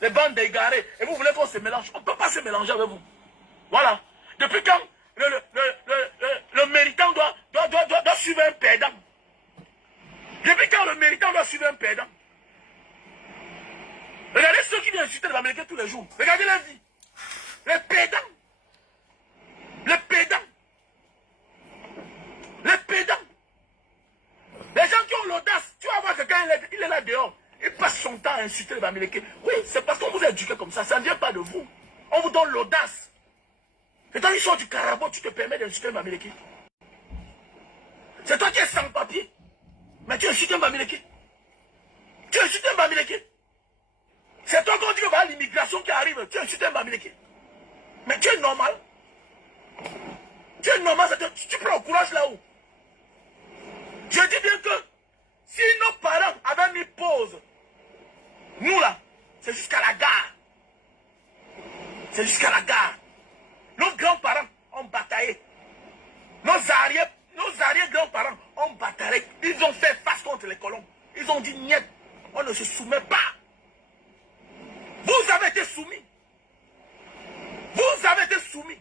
les bandes d'égarés, et vous voulez qu'on se mélange. On ne peut pas se mélanger avec vous. Voilà. Depuis quand le méritant doit suivre un perdant? Depuis quand le méritant doit suivre un perdant? Regardez ceux qui viennent insulter les Américains tous les jours. Regardez leur vie. Les perdants. Les perdants. Les perdants. Les gens qui ont l'audace. Tu vas voir quelqu'un, il est là dehors. Il passe son temps à insulter les Américains. Oui, c'est parce qu'on vous a éduqué comme ça. Ça ne vient pas de vous. On vous donne l'audace. C'est toi qui sors du carabo, tu te permets d'insulter les Américains. C'est toi qui es sans papier. Mais tu insultes un Bamileke. Tu insultes un Bamileke. C'est toi qu'on dit que voilà l'immigration qui arrive. Tu insultes un Bamileke. Mais tu es normal. Tu es normal. Tu prends le courage là-haut. Je dis bien que si nos parents avaient mis pause, nous là, c'est jusqu'à la gare. C'est jusqu'à la gare. Nos grands-parents ont bataillé. Nos arrière-grands-parents ont bataillé. Ils ont fait face contre les colons. Ils ont dit niet, on ne se soumet pas. Vous avez été soumis. Vous avez été soumis.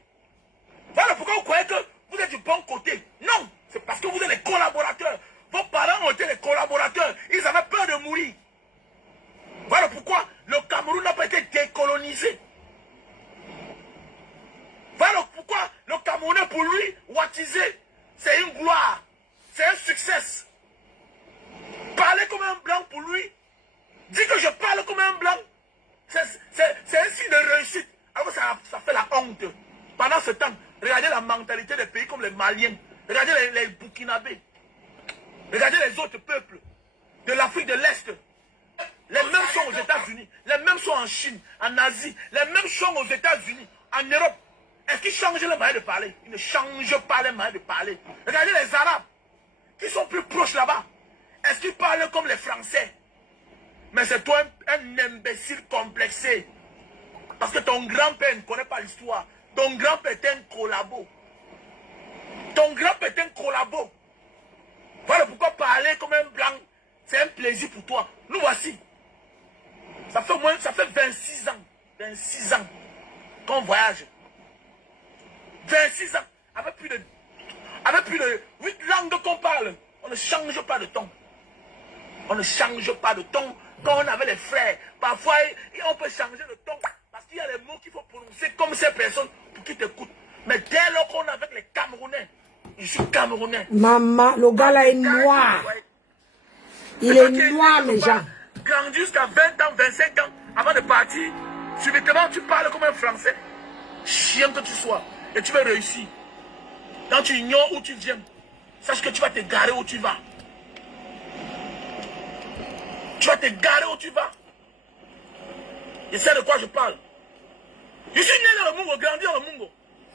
Voilà pourquoi vous croyez que vous êtes du bon côté. Non, c'est parce que vous êtes les collaborateurs. Vos parents ont été les collaborateurs. Ils avaient peur de mourir. Voilà pourquoi le Cameroun n'a pas été décolonisé. Voilà pourquoi le Camerounais, pour lui, wattiser, c'est une gloire. C'est un succès. Parler comme un blanc pour lui, dire que je parle comme un blanc, c'est un signe de réussite. Alors ça fait la honte. Pendant ce temps, regardez la mentalité des pays comme les Maliens. Regardez les Burkinabés. Regardez les autres peuples de l'Afrique de l'Est. Les mêmes sont aux États-Unis. Les mêmes sont en Chine, en Asie. Les mêmes sont aux États-Unis, en Europe. Est-ce qu'ils changent la manière de parler? Ils ne changent pas la manière de parler. Regardez les Arabes, qui sont plus proches là-bas. Est-ce qu'ils parlent comme les Français? Mais c'est toi un imbécile complexé. Parce que ton grand-père ne connaît pas l'histoire. Ton grand-père est un collabo. Ton grand-père est un collabo. Voilà pourquoi parler comme un blanc, c'est un plaisir pour toi. Nous voici. Ça fait 26 ans. 26 ans qu'on voyage. 26 ans. Avec plus de 8 langues qu'on parle. On ne change pas de ton. On ne change pas de ton. Quand on avait les frères, parfois on peut changer de ton. Parce qu'il y a des mots qu'il faut prononcer comme ces personnes pour qu'ils t'écoutent. Mais dès lors qu'on est avec les Camerounais, je suis Camerounais. Maman, le gars là est noir. Il est noir, mes gens. Grandi jusqu'à 20 ans, 25 ans, avant de partir, subitement tu parles comme un Français. Chien que tu sois. Et tu vas réussir. Quand tu ignores où tu viens, sache que tu vas te garer où tu vas. Tu vas te garer où tu vas. Je sais de quoi je parle. Je suis né dans le Mungo, grandi dans le Mungo.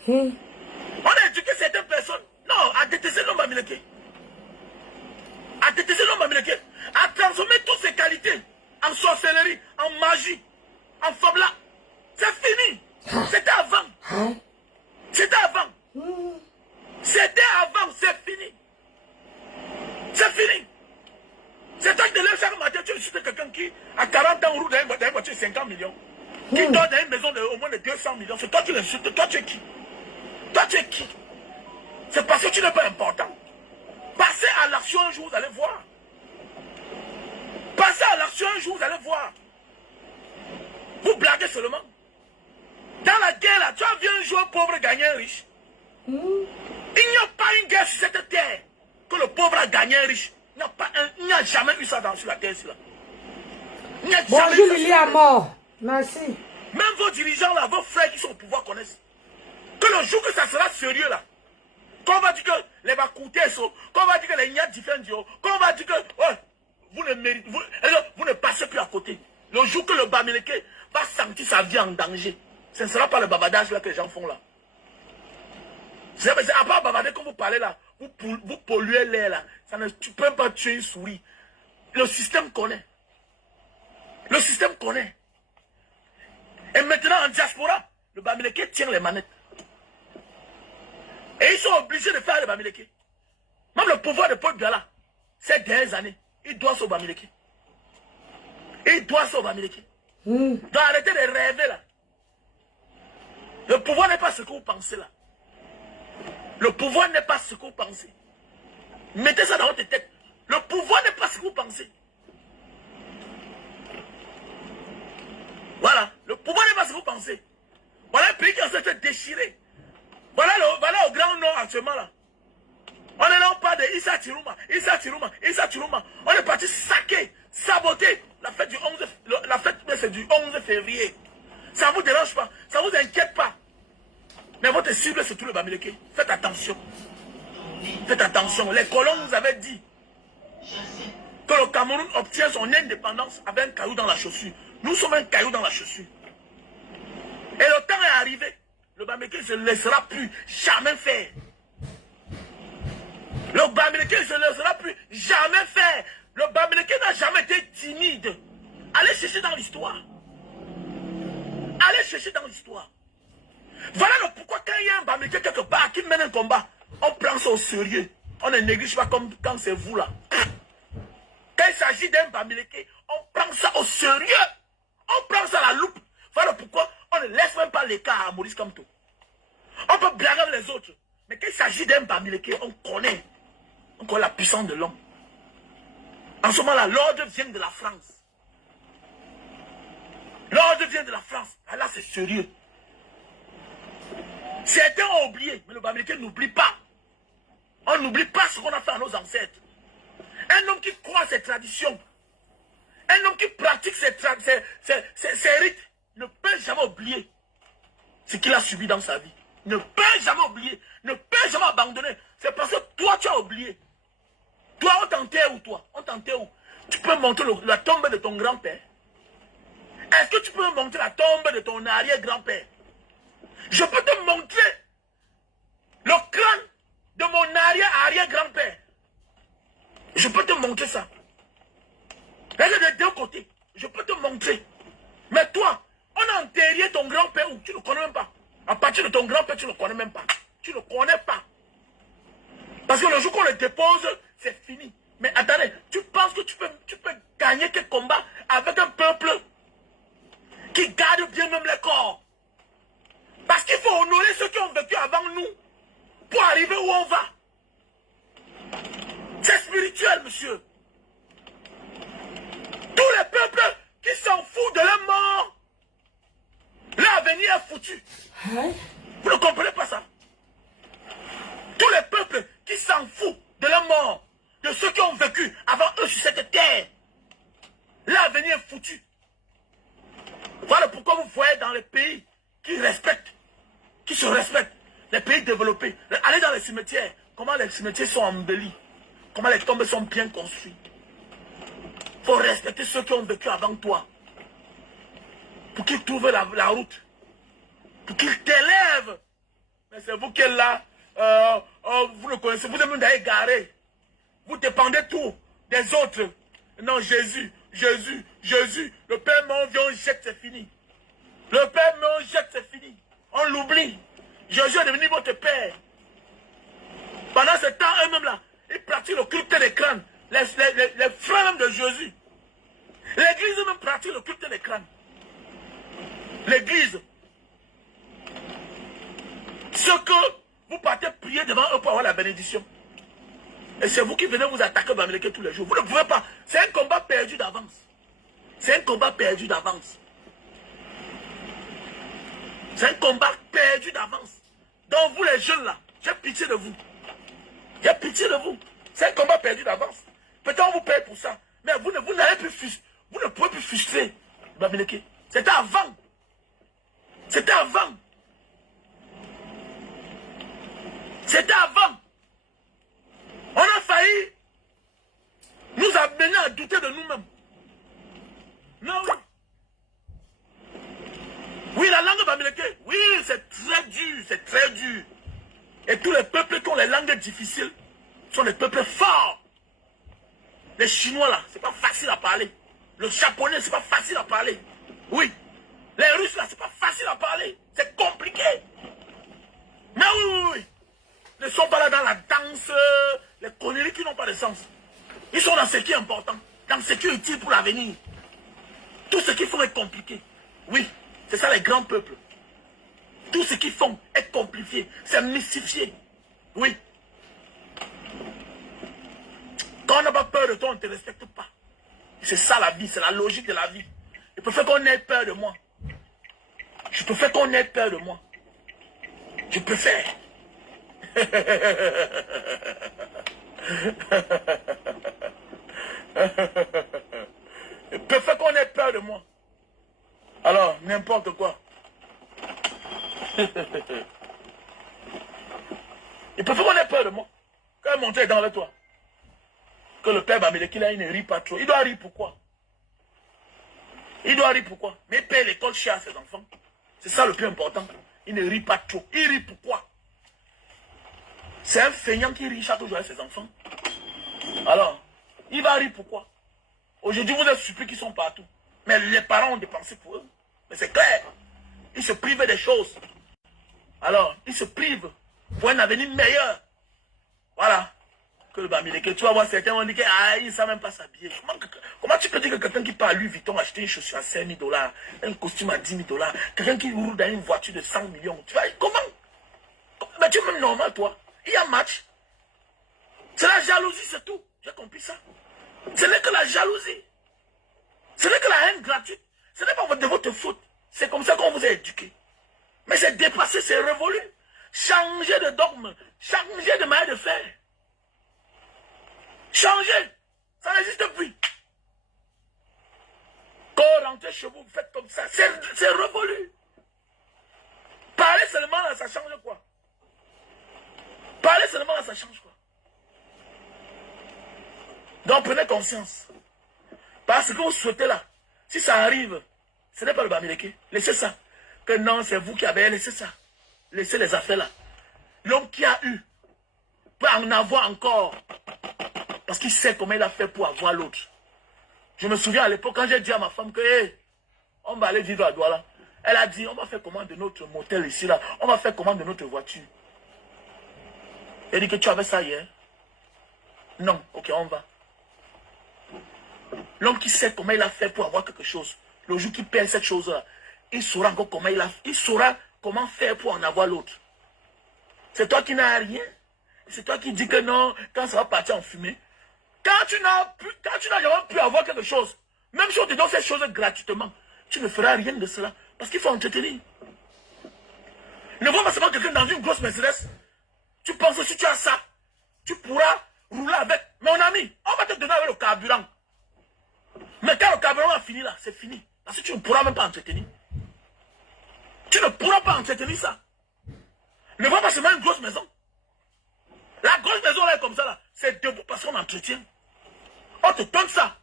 On a éduqué certaines personnes. Non, à détester l'homme Bamileke. À détester l'homme Bamileke. À transformer toutes ses qualités en sorcellerie, en magie, en fabla. C'est fini. C'était avant. C'était avant. C'était avant, c'est fini. C'est fini. C'est toi qui te lèves chaque matin, tu insultes quelqu'un qui, à 40 ans, roule dans une voiture de 50 millions. Qui dort dans une maison de au moins de 200 millions. C'est toi qui l'insultes. Toi, tu es qui? Toi, tu es qui? C'est parce que tu n'es pas important. Passez à l'action un jour, vous allez voir. Passez à l'action un jour, vous allez voir. Vous blaguez seulement. Dans la guerre, là, tu as vu un joueur pauvre gagner un riche. Il n'y a pas une guerre sur cette terre que le pauvre a gagné un riche. Il n'y a jamais eu ça sur la terre. Là. Bonjour Lily à mort. Merci. Même vos dirigeants, là, vos frères qui sont au pouvoir connaissent. Que le jour que ça sera sérieux, là, qu'on va dire que les Bakoutes sont, qu'on va dire que les Nyat différents, qu'on va dire que ouais, vous ne méritez, vous ne passez plus à côté. Le jour que le Bamileke va sentir sa vie en danger, ce ne sera pas le babadage là que les gens font là. C'est à part babader quand vous parlez là, vous polluez l'air là. Tu ne peux pas tuer une souris. Le système connaît. Le système connaît. Et maintenant en diaspora, le Bamileke tient les manettes. Et ils sont obligés de faire le Bamileke. Même le pouvoir de Paul Biala, ces dernières années, il doit se Bamileke. Il doit se Bamileke. Donc arrêtez de rêver là. Le pouvoir n'est pas ce que vous pensez là. Le pouvoir n'est pas ce que vous pensez. Mettez ça dans votre tête. Le pouvoir n'est pas ce que vous pensez. Voilà. Le pouvoir n'est pas ce que vous pensez. Voilà un pays qui est en train de se déchirer. Voilà au Grand Nord actuellement là. On est là, on parle de Issa Chiruma. On est parti saquer, saboter la fête du 11, la fête c'est du 11 février. Ça ne vous dérange pas, ça ne vous inquiète pas. Mais votre cible c'est tout le Bamileke. Faites attention. Faites attention. Les colons nous avaient dit que le Cameroun obtient son indépendance avec un caillou dans la chaussure. Nous sommes un caillou dans la chaussure. Et le temps est arrivé. Le Bamileke ne se laissera plus jamais faire. Le Bamileke ne se laissera plus jamais faire. Le Bamileke n'a jamais été timide. Allez chercher dans l'histoire. Allez chercher dans l'histoire. Voilà le pourquoi quand il y a un Bamileke quelque part qui mène un combat, on prend ça au sérieux. On ne néglige pas comme quand c'est vous là. Quand il s'agit d'un Bamileke, on prend ça au sérieux. On prend ça à la loupe. Voilà pourquoi on ne laisse même pas l'écart à Maurice Kamto. On peut blaguer avec les autres. Mais quand il s'agit d'un Bamileke, on connaît la puissance de l'homme. En ce moment-là, l'ordre vient de la France. L'ordre vient de la France. Ah, là, c'est sérieux. Certains ont oublié, mais le Bamileke n'oublie pas. On n'oublie pas ce qu'on a fait à nos ancêtres. Un homme qui croit à ses traditions, un homme qui pratique ses rites, ne peut jamais oublier ce qu'il a subi dans sa vie. Ne peut jamais oublier, ne peut jamais abandonner. C'est parce que toi, tu as oublié. Toi, on t'enterre où, toi? On t'enterre où? Tu peux montrer la tombe de ton grand-père? Est-ce que tu peux montrer la tombe de ton arrière-grand-père? Je peux te montrer le crâne de mon arrière-arrière-grand-père. Je peux te montrer ça. Regarde des deux côtés. Je peux te montrer. Mais toi, on a enterré ton grand-père où? Tu ne le connais même pas. À partir de ton grand-père, tu ne le connais même pas. Tu ne le connais pas. Parce que le jour qu'on le dépose, c'est fini. Mais attendez, tu penses que tu peux gagner quel combat avec un peuple qui garde bien même les corps? Parce qu'il faut honorer ceux qui ont vécu avant nous pour arriver où on va. C'est spirituel, monsieur. Tous les peuples qui s'en foutent de leur mort, leur avenir est foutu. Vous ne comprenez pas ça? Tous les peuples qui s'en foutent de leur mort, de ceux qui ont vécu avant eux sur cette terre, leur avenir est foutu. Voilà pourquoi vous voyez dans les pays qui respectent, qui se respectent, les pays développés, allez dans les cimetières, comment les cimetières sont embellis, comment les tombes sont bien construites. Il faut respecter ceux qui ont vécu avant toi, pour qu'ils trouvent la route, pour qu'ils t'élèvent. Mais c'est vous qui êtes là, vous le connaissez, vous êtes même d'aller garer. Vous dépendez tout des autres. Non, Jésus, le Père mon vient, on jette, c'est fini. Le Père mon jette, c'est fini. On l'oublie. Jésus est devenu votre Père. Pendant ce temps, eux-mêmes là, ils pratiquent le culte des crânes. Les frères même de Jésus. L'église même pratique le culte des crânes. L'église. Ce que vous partez prier devant eux pour avoir la bénédiction. Et c'est vous qui venez vous attaquer Bamileke tous les jours. Vous ne pouvez pas. C'est un combat perdu d'avance. C'est un combat perdu d'avance. C'est un combat perdu d'avance. Donc vous les jeunes là, j'ai pitié de vous. J'ai pitié de vous. C'est un combat perdu d'avance. Peut-être on vous paye pour ça. Mais vous n'allez plus, vous ne pouvez plus frustrer Bamileke. C'était avant. C'était avant. C'était avant. On a failli nous amener à douter de nous-mêmes. Non, oui. Oui, la langue Bamileke, oui, c'est très dur, c'est très dur. Et tous les peuples qui ont les langues difficiles sont des peuples forts. Les Chinois là, c'est pas facile à parler. Le japonais, c'est pas facile à parler. Oui. Les Russes là, c'est pas facile à parler. C'est compliqué. Mais oui, oui, oui. Ils ne sont pas là dans la danse, les conneries qui n'ont pas de sens. Ils sont dans ce qui est important, dans ce qui est utile pour l'avenir. Tout ce qu'ils font est compliqué. Oui, c'est ça les grands peuples. Tout ce qu'ils font est compliqué. C'est mystifié. Oui. Quand on n'a pas peur de toi, on ne te respecte pas. C'est ça la vie, c'est la logique de la vie. Je préfère qu'on ait peur de moi. Je préfère qu'on ait peur de moi. Je préfère. Je préfère qu'on ait peur de moi. Alors, n'importe quoi. Il préfère qu'on ait peur de moi. Quand il monte dans le toit. Que le père Bamileke, là, il ne rit pas trop. Il doit rire pourquoi? Il doit rire pourquoi? Mais il paye l'école chère à ses enfants. C'est ça le plus important. Il ne rit pas trop. Il rit pourquoi? C'est un feignant qui rit chaque jour avec ses enfants. Alors, il va rire pourquoi? Aujourd'hui, vous êtes surpris qu'ils sont partout. Mais les parents ont dépensé pour eux. Mais c'est clair. Ils se privent des choses. Alors, ils se privent pour un avenir meilleur. Voilà. Que le Bamileke, tu vas voir certains vont dire qu'ils ne savent même pas s'habiller. Comment tu peux dire que quelqu'un qui part à Louis Vuitton acheter une chaussure à 5 000 $, un costume à 10 000 $, quelqu'un qui roule dans une voiture de 100 millions, tu vas comment? Mais tu es même normal, toi. Il y a match. C'est la jalousie, c'est tout. J'ai compris ça. Ce n'est que la jalousie. Ce n'est que la haine gratuite. Ce n'est pas de votre faute. C'est comme ça qu'on vous a éduqué. Mais c'est dépassé, c'est révolu. Changer de dogme, changer de manière de faire. Changer. Ça n'existe plus. Quand vous rentrez chez vous, vous faites comme ça. C'est révolu. Parler seulement là, ça change quoi? Parler seulement là, ça change quoi? Donc prenez conscience. Parce que vous souhaitez là, si ça arrive, ce n'est pas le Bamileke. Laissez ça. Que non, c'est vous qui avez laissé ça. Laissez les affaires là. L'homme qui a eu peut en avoir encore. Parce qu'il sait comment il a fait pour avoir l'autre. Je me souviens à l'époque quand j'ai dit à ma femme que hey, on va aller vivre à Douala. Elle a dit on va faire comment de notre motel ici là. On va faire comment de notre voiture. Elle dit que tu avais ça hier. Non, ok, on va. L'homme qui sait comment il a fait pour avoir quelque chose, le jour qu'il perd cette chose-là, il saura encore comment il saura comment faire pour en avoir l'autre. C'est toi qui n'as rien. C'est toi qui dis que non, quand ça va partir en fumée. Quand tu n'as jamais pu avoir quelque chose, même si on te donne cette chose gratuitement, tu ne feras rien de cela. Parce qu'il faut entretenir. Ne vois pas seulement quelqu'un dans une grosse Mercedes. Tu penses que si tu as ça, tu pourras rouler avec. Mon ami, on va te donner avec le carburant. Mais quand le carburant va finir là, c'est fini. Parce que tu ne pourras même pas entretenir. Tu ne pourras pas entretenir ça. Ne vois pas seulement une grosse maison. La grosse maison là est comme ça là. C'est debout parce qu'on entretient. On te donne ça.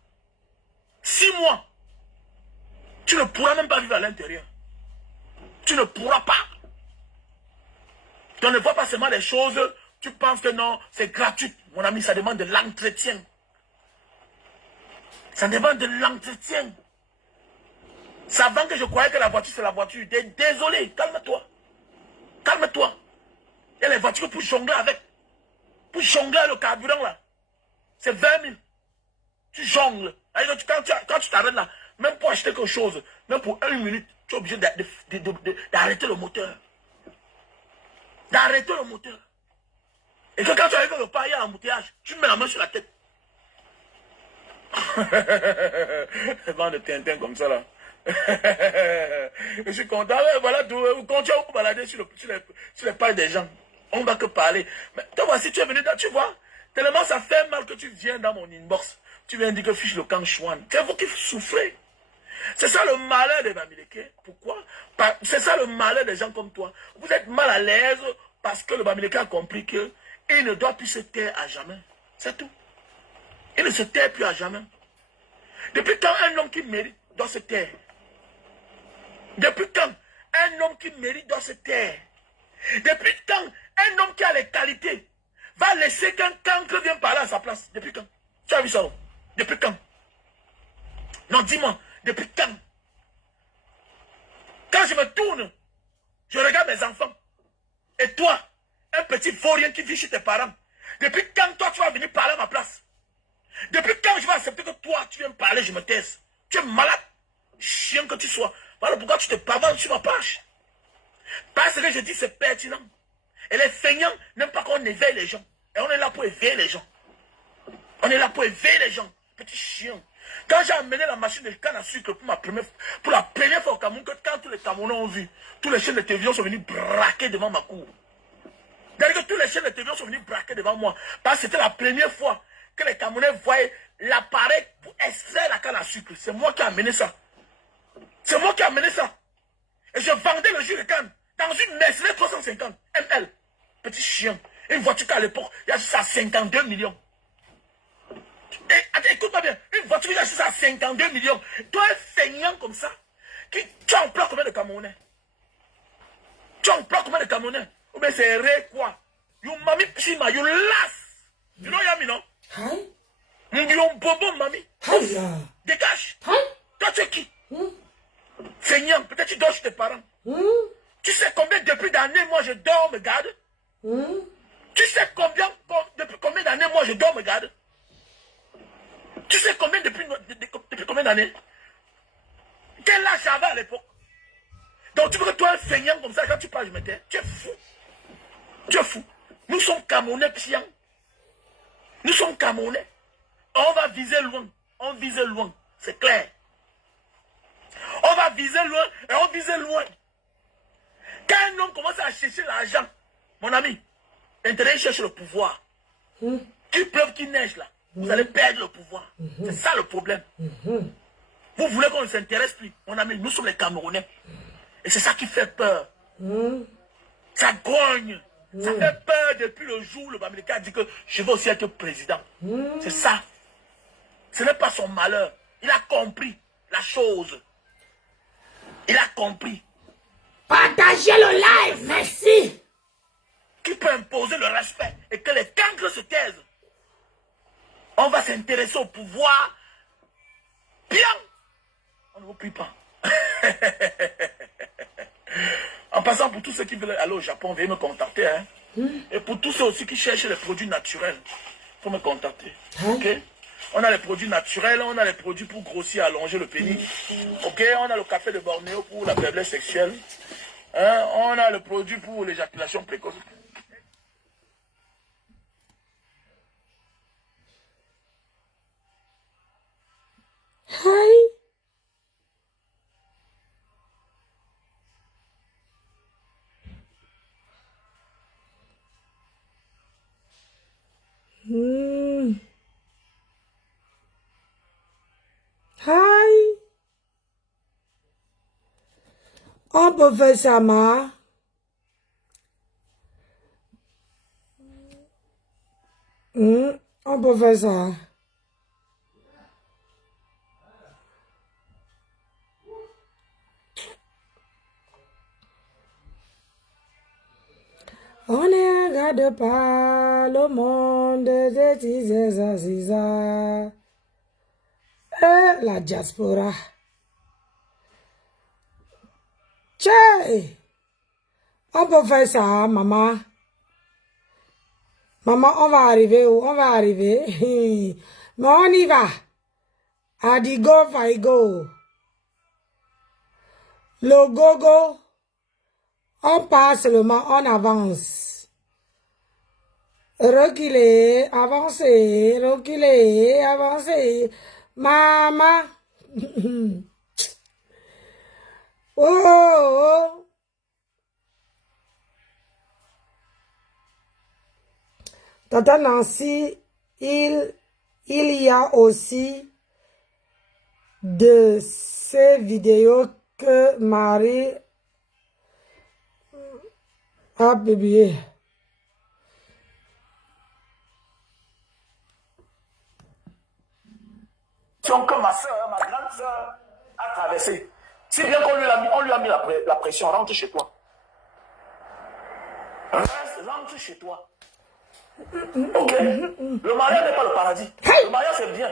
6 mois. Tu ne pourras même pas vivre à l'intérieur. Tu ne pourras pas. Tu ne vois pas seulement des choses. Tu penses que non, c'est gratuit. Mon ami, ça demande de l'entretien. Ça demande de l'entretien. C'est avant que je croyais que la voiture, c'est la voiture. Désolé, calme-toi. Calme-toi. Il y a les voitures pour jongler avec. Pour jongler le carburant là. C'est 20 000. Tu jongles. Quand tu t'arrêtes là, même pour acheter quelque chose, même pour 1 minute, tu es obligé d'arrêter le moteur. D'arrêter le moteur. Et que quand tu arrives au pas, il y a l'embouteillage, tu mets la main sur la tête. Vent de Tintin comme ça là. Je suis content. Voilà, vous continuez à vous balader sur les pages des gens. On ne va que parler. Mais toi, voici, tu es venu, tu vois, tellement ça fait mal que tu viens dans mon inbox. Tu viens dire que fiche le camp Chouane. C'est vous qui souffrez. C'est ça le malheur des Bamileke. Pourquoi? C'est ça le malheur des gens comme toi. Vous êtes mal à l'aise parce que le Bamileke a compris qu'il ne doit plus se taire à jamais. C'est tout. Il ne se taire plus à jamais. Depuis quand un homme qui mérite doit se taire? Depuis quand un homme qui mérite doit se taire? Depuis quand un homme qui a les qualités va laisser qu'un cancre vienne parler à sa place? Depuis quand? Tu as vu ça? Depuis quand? Non, dis-moi, depuis quand? Quand je me tourne, je regarde mes enfants. Et toi, un petit vaurien qui vit chez tes parents, depuis quand toi tu vas venir parler à ma place? Depuis quand je vais accepter que toi tu viens me parler, je me taise? Tu es malade? chien que tu sois. Voilà pourquoi tu te pavanes sur ma page. Parce que je dis c'est pertinent. Et les feignants n'aiment pas qu'on éveille les gens. Et on est là pour éveiller les gens. On est là pour éveiller les gens. Petit chien. Quand j'ai amené la machine de canne à sucre pour la première fois au Cameroun, quand tous les Camerounais ont vu, tous les chaînes de télévision sont venus braquer devant ma cour. C'est-à-dire que tous les chaînes de télévision sont venus braquer devant moi. Parce que c'était la première fois que les Camerounais voyaient l'appareil pour extraire la canne à sucre. C'est moi qui ai amené ça. C'est moi qui ai amené ça. Et je vendais le jus de canne dans une Mercedes 350 ML. Petit chien. Une voiture qu'à l'époque, il y a juste à 52 millions. Et, attends, écoute-moi bien. Une voiture qui a juste à 52 millions. Toi, un feignant comme ça, tu emploies combien de Camerounais? Tu emploies combien de Camerounais? Ou bien c'est ré quoi? You mami pima, you lass. You know yami, non? Hi. You bobo mami. Hi. Dégage. Hi. Toi, tu es qui? Feignant, peut-être tu dors chez tes parents. Tu sais combien depuis d'années moi je dors, me garde? Tu sais depuis combien d'années moi je dors, me garde? Tu sais combien depuis combien d'années? Quel âge j'avais à l'époque? Donc tu veux que toi un feignant comme ça, quand tu parles, je me tais? Tu es fou. Tu es fou. Nous sommes Camerounais piants. Nous sommes Camerounais. On va viser loin. On vise loin. C'est clair. On va viser loin et on vise loin. Quand un homme commence à chercher l'argent, mon ami, intérêt il cherche le pouvoir. Qu'il pleuve, qu'il neige là, vous allez perdre le pouvoir. C'est ça le problème. Vous voulez qu'on ne s'intéresse plus. Mon ami, nous sommes les Camerounais. Et c'est ça qui fait peur. Ça grogne. Ça fait peur depuis le jour où le Bamileke a dit que je veux aussi être président. C'est ça. Ce n'est pas son malheur. Il a compris la chose. Il a compris. Partagez le live, merci. Qui peut imposer le respect et que les cancres se taisent. On va s'intéresser au pouvoir. Bien. On ne vous prie pas. En passant, pour tous ceux qui veulent aller au Japon, veuillez me contacter. Hein? Et pour tous ceux aussi qui cherchent les produits naturels, il faut me contacter. Ok? On a les produits naturels, on a les produits pour grossir, allonger le pénis. Ok? On a le café de Bornéo pour la faiblesse sexuelle. Hein? On a le produit pour l'éjaculation précoce. Hi. Hi. On peut faire ça, ma. On peut faire ça. On ne regarde pas le monde c'est ça. La diaspora. Tchè. On peut faire ça, maman. Maman, on va arriver où? On va arriver. Mais on y va. Adigo, faigo. Le gogo. On passe seulement, on avance. Reculer, avancer, reculer, avancer. Maman. Oh. Tata Nancy, il y a aussi de ces vidéos que Marie a publiées. Que ma soeur, ma grande soeur a traversé. Si bien qu'on lui a mis la pression, rentre chez toi. Rentre chez toi. Ok? Le mariage n'est pas le paradis. Le mariage c'est bien.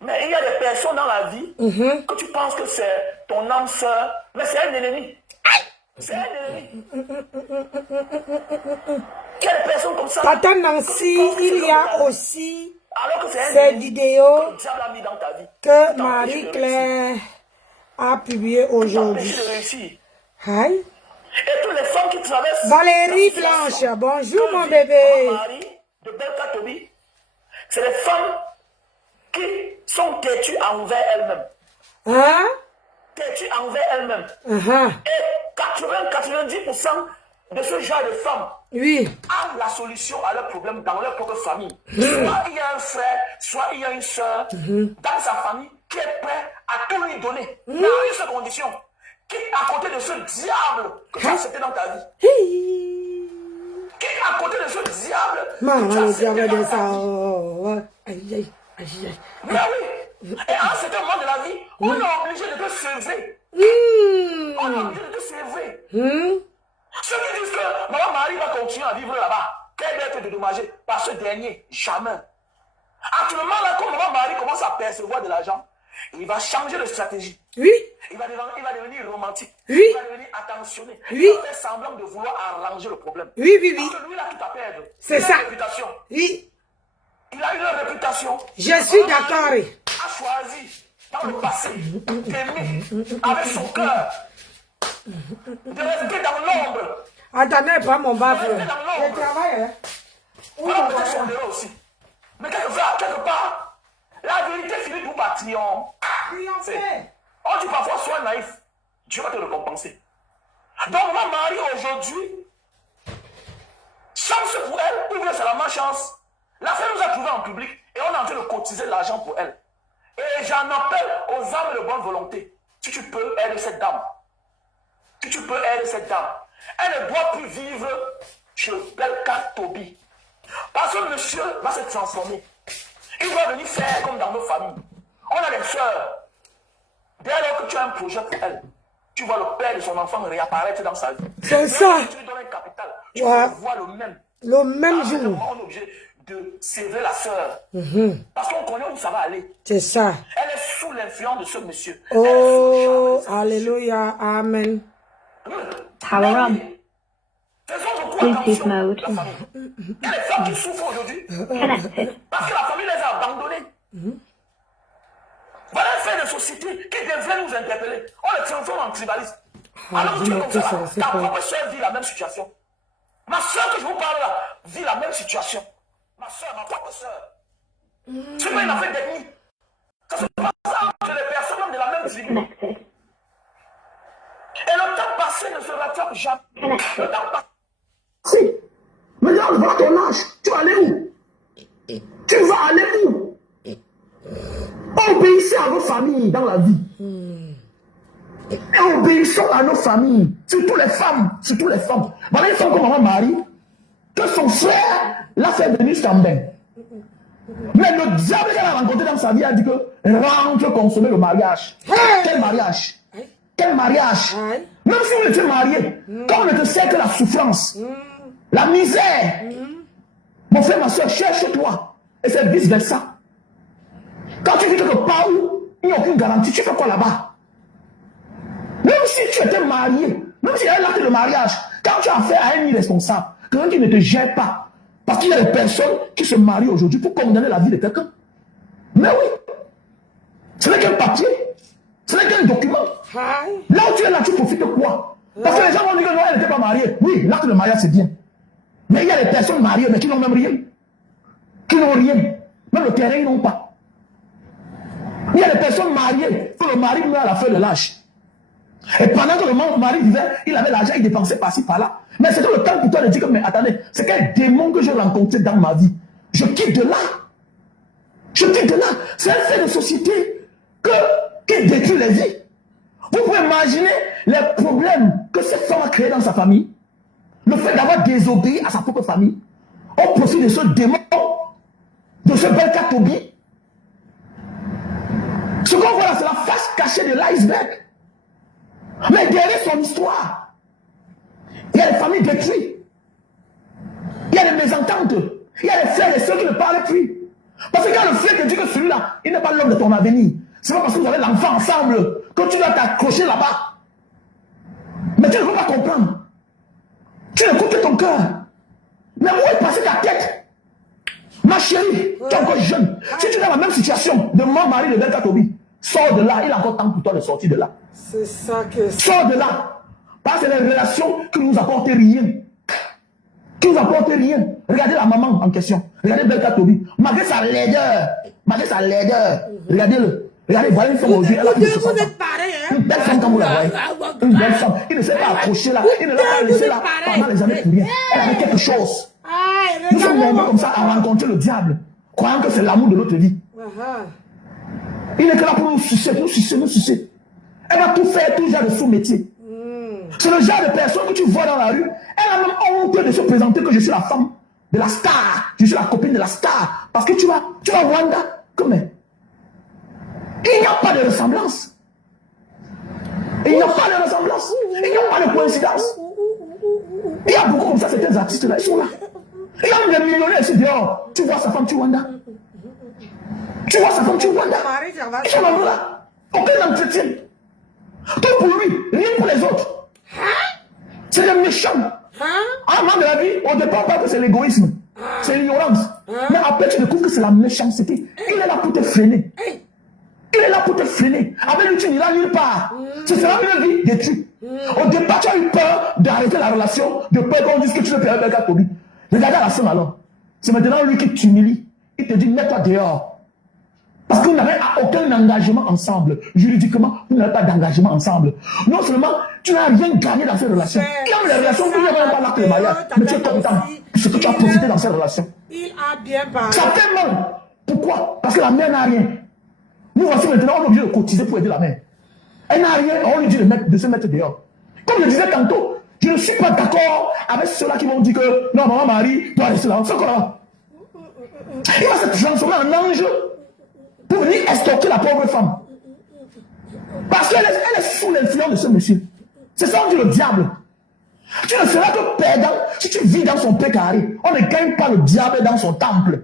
Mais il y a des personnes dans la vie que tu penses que c'est ton âme sœur, mais c'est un ennemi. C'est un ennemi. Il y a des personnes comme ça. Tata Nancy, il y a aussi ces vidéos que Marie-Claire a publié aujourd'hui. De réussir. Aïe. Et toutes les femmes qui traversent... Valérie Blanche, bonjour mon bébé. Mari de Belka Tobi, c'est les femmes qui sont têtues envers elles-mêmes. Hein? Têtues envers elles-mêmes. Uh-huh. Et 80-90% de ce genre de femmes Oui. ont la solution à leurs problèmes dans leur propre famille. Soit il y a un frère, soit il y a une soeur dans sa famille qui est prêt à tout lui donner. Mais à une seule condition. Quitte à côté de ce diable que tu as accepté dans ta vie. Quitte à côté de ce diable que tu as accepté dans ta vie. Aïe, aïe, aïe, aïe. Mais oui. Et à un certain moment de la vie, on est obligé de te sauver. On est obligé de te sauver. Ceux qui disent que Maman Marie va continuer à vivre là-bas, qu'elle va être dédommagée par ce dernier, jamais. Actuellement, là, quand Maman Marie commence à percevoir de l'argent, il va changer de stratégie. Oui. Il va devenir romantique. Oui. Il va devenir attentionné. Oui. Il va faire semblant de vouloir arranger le problème. Oui, oui, oui. Parce que lui, il a tout à perdre. C'est ça. Il a une réputation. Oui. Il a une réputation. Je suis d'accord. Il a choisi, dans le passé, d'aimer avec son cœur, de rester dans l'ombre. Attendez pas mon baffe. Rester dans l'ombre. Je travaille. Hein? Voilà peut-être son erreur aussi. Mais quelque part, la vérité finit tout par triompher. On dit parfois, sois naïf. Dieu va te récompenser. Donc, ma Marie aujourd'hui, chance pour elle, ou bien c'est la malchance. La femme nous a trouvés en public et on est en train de cotiser l'argent pour elle. Et j'en appelle aux âmes de bonne volonté. Si tu peux aider cette dame. Si tu peux aider cette dame. Elle ne doit plus vivre chez Belka Tobi. Parce que le monsieur va se transformer. Il va venir faire comme dans nos familles. On a des sœurs. Dès lors que tu as un projet pour elle, tu vois le père de son enfant réapparaître dans sa vie. C'est ça. Tu lui donnes un capital. Tu vois le même. Le même jour. On est obligé de sévrer la sœur. Parce qu'on connaît où ça va aller. C'est ça. Elle est sous l'influence de ce monsieur. Oh, alléluia, amen. Power on. Faisons beaucoup Bluetooth attention, mode. la famille. Il y a des femmes qui souffrent aujourd'hui. Connected. Parce que la famille les a abandonnés. Voilà un fait de société qui devrait nous interpeller. On les transforme en tribalistes. Alors que tu es comme ça, ta propre soeur vit la même situation. Ma soeur que je vous parle là, vit la même situation. Ma soeur, ma propre soeur. C'est pas une affaire d'ethnie. Ça se passe entre les personnes de la même tribu. Connected. Et le temps passé ne se rattrape jamais. Le temps passé. Si. Maintenant, voilà ton âge. Tu vas aller où? Tu vas aller où? Obéissez à vos familles dans la vie. Et obéissons à nos familles. Surtout les femmes. Surtout les femmes. Voilà une femme comme Maman Marie, que son frère l'a fait venir Stambin. Mais le diable qu'elle a rencontré dans sa vie a dit que rentre consommer le mariage. Quel mariage? Quel mariage? Même si vous étiez marié, quand on ne te sait que la souffrance, la misère, mon frère, ma soeur, cherche-toi. Et c'est vice-versa. Quand tu vis quelque part où il n'y a aucune garantie, tu fais quoi là-bas? Même si tu étais marié, même si il y a un acte de mariage, quand tu as affaire à un irresponsable, quelqu'un qui ne te gère pas, parce qu'il y a des personnes qui se marient aujourd'hui pour condamner la vie de quelqu'un. Mais oui, ce n'est qu'un papier, ce n'est qu'un document. Là où tu es là, tu profites de quoi? Parce que les gens vont dire que non, elle n'était pas mariée. Oui, l'acte de mariage, c'est bien. Mais il y a des personnes mariées, mais qui n'ont même rien. Qui n'ont rien. Même le terrain, ils n'ont pas. Il y a des personnes mariées que le mari meurt à la fin de l'âge. Et pendant que le mari vivait, il avait l'argent, il dépensait par-ci, par-là. Mais c'était le temps pour toi de dire que, mais attendez, c'est quel démon que j'ai rencontré dans ma vie? Je quitte de là. Je quitte de là. C'est un fait de société qui détruit les vies. Vous pouvez imaginer les problèmes que cette femme a créés dans sa famille. Le fait d'avoir désobéi à sa propre famille. Au profit de ce démon, de ce Belka Tobi. Ce qu'on voit là, c'est la face cachée de l'iceberg. Mais derrière son histoire, il y a des familles détruites. Il y a des mésententes. Il y a des frères et sœurs qui ne parlent plus. Parce que quand le frère te dit que celui-là, il n'est pas l'homme de ton avenir, c'est pas parce que vous avez l'enfant ensemble que tu dois t'accrocher là-bas. Mais tu ne peux pas comprendre. Tu n'écoutes que ton cœur. Mais où est passée ta tête? Ma chérie, tu es encore jeune. Si tu es dans la même situation de mon mari de Belka Tobi, sors de là. Il a encore temps pour toi de sortir de là. C'est ça que c'est. Sors de là. Parce que c'est les relations qui ne nous apportent rien. Qui nous apportent rien. Regardez la maman en question. Regardez Belka Tobi. Malgré sa laideur. Regardez-le. Regardez, voilà une femme aujourd'hui. Elle a plus de 60 ans. Une belle femme comme vous la voyez. Une belle femme. Il ne s'est pas accroché là. Il ne l'a pas laissé là pendant les années pour rien. Elle avait quelque chose. Nous sommes nombreux comme ça à rencontrer le diable, croyant que c'est l'amour de notre vie. Il est que là pour nous sucer. Elle va tout faire, tout genre de sous-métier. C'est le genre de personne que tu vois dans la rue. Elle a même honte de se présenter que je suis la femme de la star. Je suis la copine de la star. Parce que tu vas au Rwanda. Comme il n'y a pas de ressemblance. Il n'y a pas de ressemblance. Il n'y a pas de coïncidence. Il y a beaucoup comme ça, certains artistes-là, ils sont là. Il y a des millionnaires ici dehors. Tu vois sa femme, tu Rwanda. Tu vois sa femme, tu Rwanda. Ils sont là. Aucun entretien. Tout pour lui, rien pour les autres. C'est des méchants. À un moment de la vie, au départ, on parle que c'est l'égoïsme. C'est l'ignorance. Mais après, tu découvres que c'est la méchanceté. Il est là pour te freiner. Il est là pour te freiner. Avec lui, tu n'iras nulle part. Ce sera une vie détruite. Au départ, tu as eu peur d'arrêter la relation, de peur qu'on dise que tu ne peux pas avec Tobi. Regardez à la scène alors. C'est maintenant lui qui t'humilie. Il te dit, mets-toi dehors. Parce que vous n'avez aucun engagement ensemble. Juridiquement, vous n'avez pas d'engagement ensemble. Non seulement, tu n'as rien gagné dans cette relation. Il y a les relations où il n'y a même pas là que le mariage. Mais tu es content de ce que tu as profité dans cette relation. Il a bien parlé. Ça fait mal. Pourquoi? Parce que la mère n'a rien. Nous voici maintenant, on est obligé de cotiser pour aider la mère. Elle n'a rien, on lui dit de se mettre dehors. Comme je disais tantôt, je ne suis pas d'accord avec ceux-là qui vont dire que non, maman Marie doit rester là. C'est quoi là? Il va se transformer en ange pour venir escorter la pauvre femme. Parce qu'elle est sous l'influence de ce monsieur. C'est ça on dit le diable. Tu ne seras que perdant si tu vis dans son pécaré. On ne gagne pas le diable dans son temple.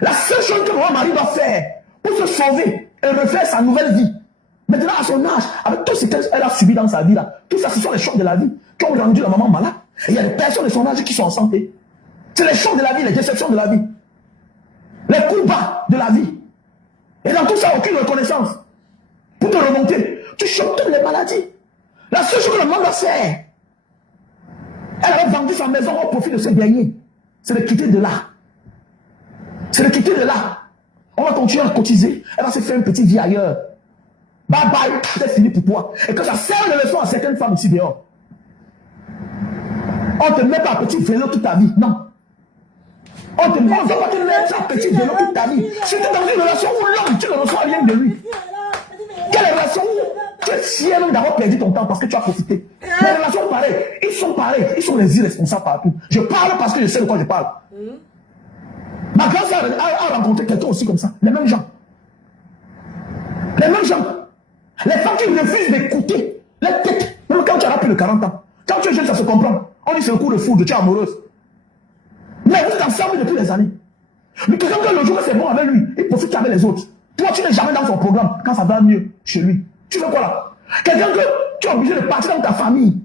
La seule chose que maman Marie doit faire pour se sauver et refaire sa nouvelle vie. Maintenant, à son âge, avec tout ce qu'elle a subi dans sa vie là, tout ça, ce sont les chocs de la vie qui ont rendu la maman malade. Et il y a des personnes de son âge qui sont en santé. C'est les chocs de la vie, les déceptions de la vie. Les coups bas de la vie. Et dans tout ça, aucune reconnaissance. Pour te remonter, tu chopes toutes les maladies. La seule chose que le monde a fait, elle avait vendu sa maison au profit de se baigner. C'est de quitter de là. C'est de quitter de là. On va continuer à cotiser. Elle va se faire une petite vie ailleurs. Bye bye, c'est fini pour toi. Et que ça sert de leçon à certaines femmes ici dehors. On ne te met pas à petit vélo toute ta vie. Non. On ne va pas te mettre à petit vélo toute ta vie. Si tu es dans une relation où l'homme, tu ne reçois rien de lui. Quelle relation où tu es fier même d'avoir perdu ton temps parce que tu as profité. Les relations pareilles, ils sont pareils. Ils sont les irresponsables partout. Je parle parce que je sais de quoi je parle. Ma grand-sœur a rencontré quelqu'un aussi comme ça. Les mêmes gens. Les mêmes gens. Les femmes qui refusent d'écouter les têtes, même quand tu as plus de 40 ans. Quand tu es jeune, ça se comprend. On dit c'est un coup de foudre, tu es amoureuse. Mais vous êtes ensemble depuis des années. Mais quelqu'un que le jour que c'est bon avec lui, il profite avec les autres. Toi, tu n'es jamais dans son programme quand ça va mieux chez lui. Tu fais quoi là? Quelqu'un que tu es obligé de partir dans ta famille,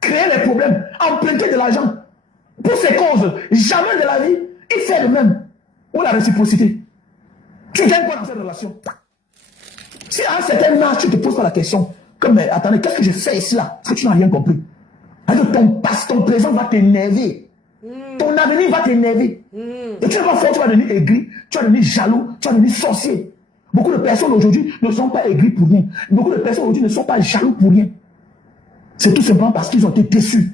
créer les problèmes, emprunter de l'argent. Pour ces causes, jamais de la vie, il fait le même. Ou la réciprocité. Tu gagnes quoi dans cette relation? Si à un certain âge, tu ne te poses pas la question, comme, mais attendez, qu'est-ce que je fais ici là? Parce que tu n'as rien compris. Alors ton présent va t'énerver. Ton avenir va t'énerver. Et tu vas pas fort, tu vas devenir aigri, tu vas devenir jaloux, tu vas devenir sorcier. Beaucoup de personnes aujourd'hui ne sont pas aigris pour rien. Beaucoup de personnes aujourd'hui ne sont pas jaloux pour rien. C'est tout simplement parce qu'ils ont été déçus.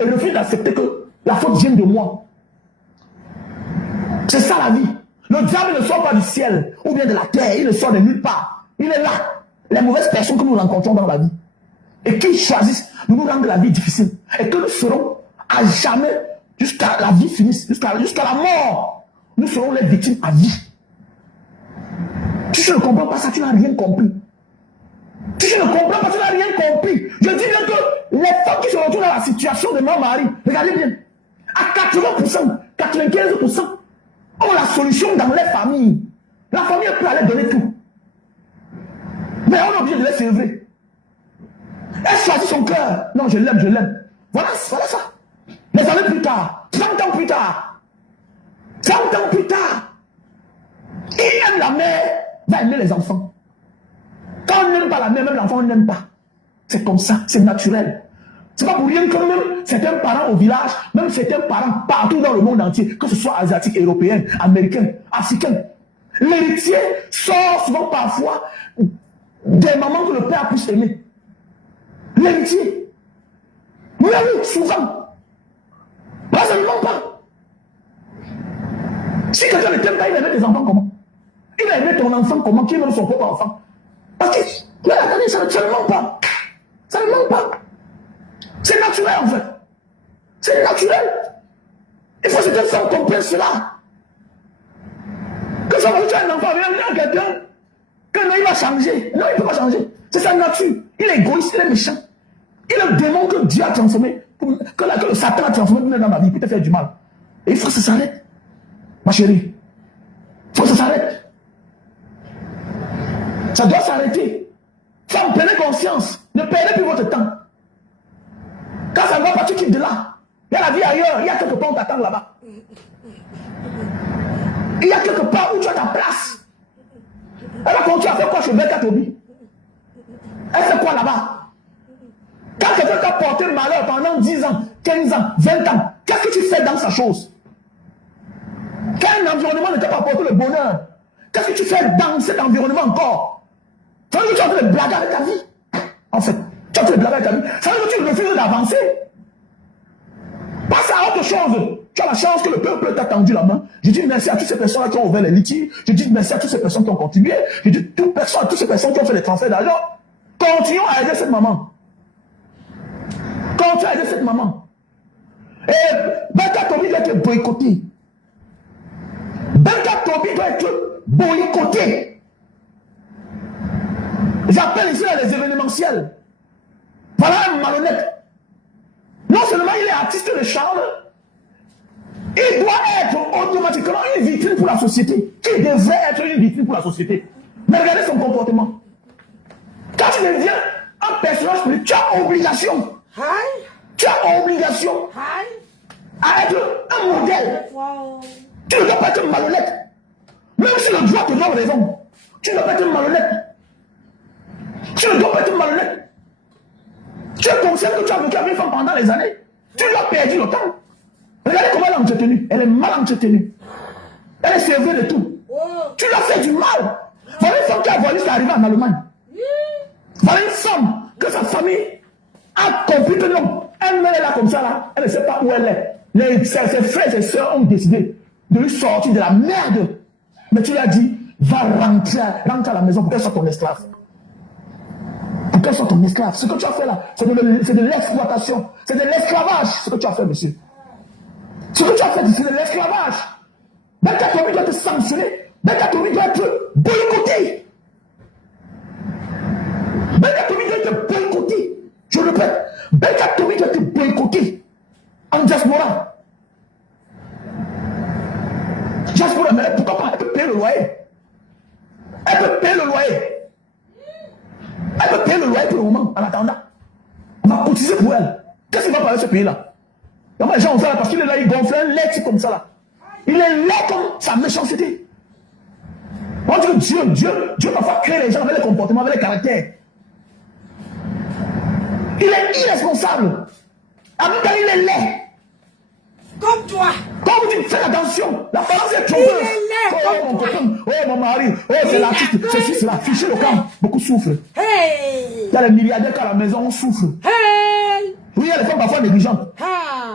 Et refusent d'accepter que la faute vient de moi. C'est ça la vie. Le diable ne sort pas du ciel ou bien de la terre, il ne sort de nulle part. Il est là. Les mauvaises personnes que nous rencontrons dans la vie et qui choisissent de nous rendre la vie difficile et que nous serons à jamais, jusqu'à la vie finisse, jusqu'à la mort, nous serons les victimes à vie. Si tu ne comprends pas ça, tu n'as rien compris. Si tu ne comprends pas, tu n'as rien compris. Je dis bien que les femmes qui se retrouvent dans la situation de mon mari, regardez bien, à 80%, 95% ont la solution dans les familles. La famille peut aller donner tout. Mais on est obligé de les sevrer. Elle choisit son cœur. Non, je l'aime, je l'aime. Voilà ça. Les années plus tard, 30 ans plus tard, 30 ans plus tard, il aime la mère, va aimer les enfants. Quand on n'aime pas la mère, même l'enfant, on n'aime pas. C'est comme ça, c'est naturel. C'est pas pour rien que même certains parents au village, même certains parents partout dans le monde entier, que ce soit asiatique, européen, américain, africain, l'héritier sort souvent parfois des mamans que le père a plus aimé. L'héritier. Oui, souvent. Là, ça ne ment pas. Si quelqu'un ne t'aime pas, il aimait tes enfants comment? Il a aimé ton enfant comment? Qui aime son propre enfant? Parce que, attendez, ça ne ment pas. Ça ne ment pas. C'est naturel en fait. C'est naturel. Il faut que cette femme comprenne cela. Que ça va faire un enfant, il y a quelqu'un, que non, il va changer. Non, il ne peut pas changer. C'est sa nature. Il est égoïste, il est méchant. Il est le démon que Dieu a transformé, que le Satan a transformé dans ma vie pour te faire du mal. Et il faut que ça s'arrête. Ma chérie. Il faut que ça s'arrête. Ça doit s'arrêter. Femme, prenez conscience. Ne perdez plus votre temps. Quand ça ne va pas, tu quittes de là. Il y a la vie ailleurs. Il y a quelque part où t'attends là-bas. Il y a quelque part où tu as ta place. Elle va continuer à faire quoi chez Becca Toby? Elle fait quoi là-bas? Quand quelqu'un t'a porté le malheur pendant 10 ans, 15 ans, 20 ans, qu'est-ce que tu fais dans sa chose? Quand un environnement ne t'a pas apporté le bonheur, qu'est-ce que tu fais dans cet environnement encore? Ça veut dire que tu es en train de blaguer avec ta vie. En fait, tu es en train de blaguer avec ta vie. Ça veut dire que tu refuses d'avancer. Passe à autre chose. Tu as la chance que le peuple t'a tendu la main. Je dis merci à toutes ces personnes qui ont ouvert les litiges. Je dis merci à toutes ces personnes qui ont contribué. Je dis à toutes ces personnes qui ont fait les transferts d'argent. Continuons à aider cette maman. Continuons à aider cette maman. Et Becca Toby doit être boycotté. Becca Toby doit être boycotté. J'appelle ici les événementiels. Voilà un malhonnête. Non seulement il est artiste de Charles, il doit être automatiquement une vitrine pour la société. Qui devrait être une vitrine pour la société. Mais regardez son comportement. Quand tu deviens un personnage public, tu as obligation. Tu as obligation à être un modèle. Tu ne dois pas être malhonnête. Même si le droit te donne raison, tu ne dois pas être malhonnête. Tu ne dois pas être malhonnête. Tu es conscient que tu as vécu avec une femme pendant les années. Tu lui as perdu le temps. Regardez comment elle est entretenue. Elle est mal entretenue. Elle est servée de tout. Tu lui as fait du mal. Voilà une femme qui a volé, c'est arrivé en Allemagne. Voilà une femme que sa famille a compris que non. Elle est là comme ça, là. Elle ne sait pas où elle est. Ses frères et ses soeurs ont décidé de lui sortir de la merde. Mais tu lui as dit, va rentrer à la maison pour qu'elle soit ton esclave. Pour qu'elle soit ton esclave. Ce que tu as fait là, c'est de l'exploitation. C'est de l'esclavage, ce que tu as fait, monsieur. Ce que tu as fait, c'est de l'esclavage. Becca Toby doit être sanctionné. Becca Toby doit être boycotté. Becca Toby doit être boycotté. Je le répète. Becca Toby doit être boycotté. En diaspora. Diaspora, mais pourquoi pas? Elle peut payer le loyer. Elle peut payer le loyer. Elle peut payer le loyer pour le moment, en attendant. On va cotiser pour elle. Qu'est-ce qu'il va parler de ce pays-là? Les gens ont fait là parce qu'il est là, il gonfle un lait comme ça là. Il est là comme sa méchanceté. On dit que Dieu parfois crée les gens avec les comportements, avec les caractères. Il est irresponsable. En même temps, il est laid. Comme toi. Comme tu fais attention, la balance est trompeuse. Il est laid oh, mon copain, oh mon mari, oh c'est l'artiste, ceci, c'est la fiché le camp. Beaucoup souffrent. Hey. Il y a les milliardaires qui à la maison, on souffre. Hey. Oui, il y a les femmes parfois négligentes.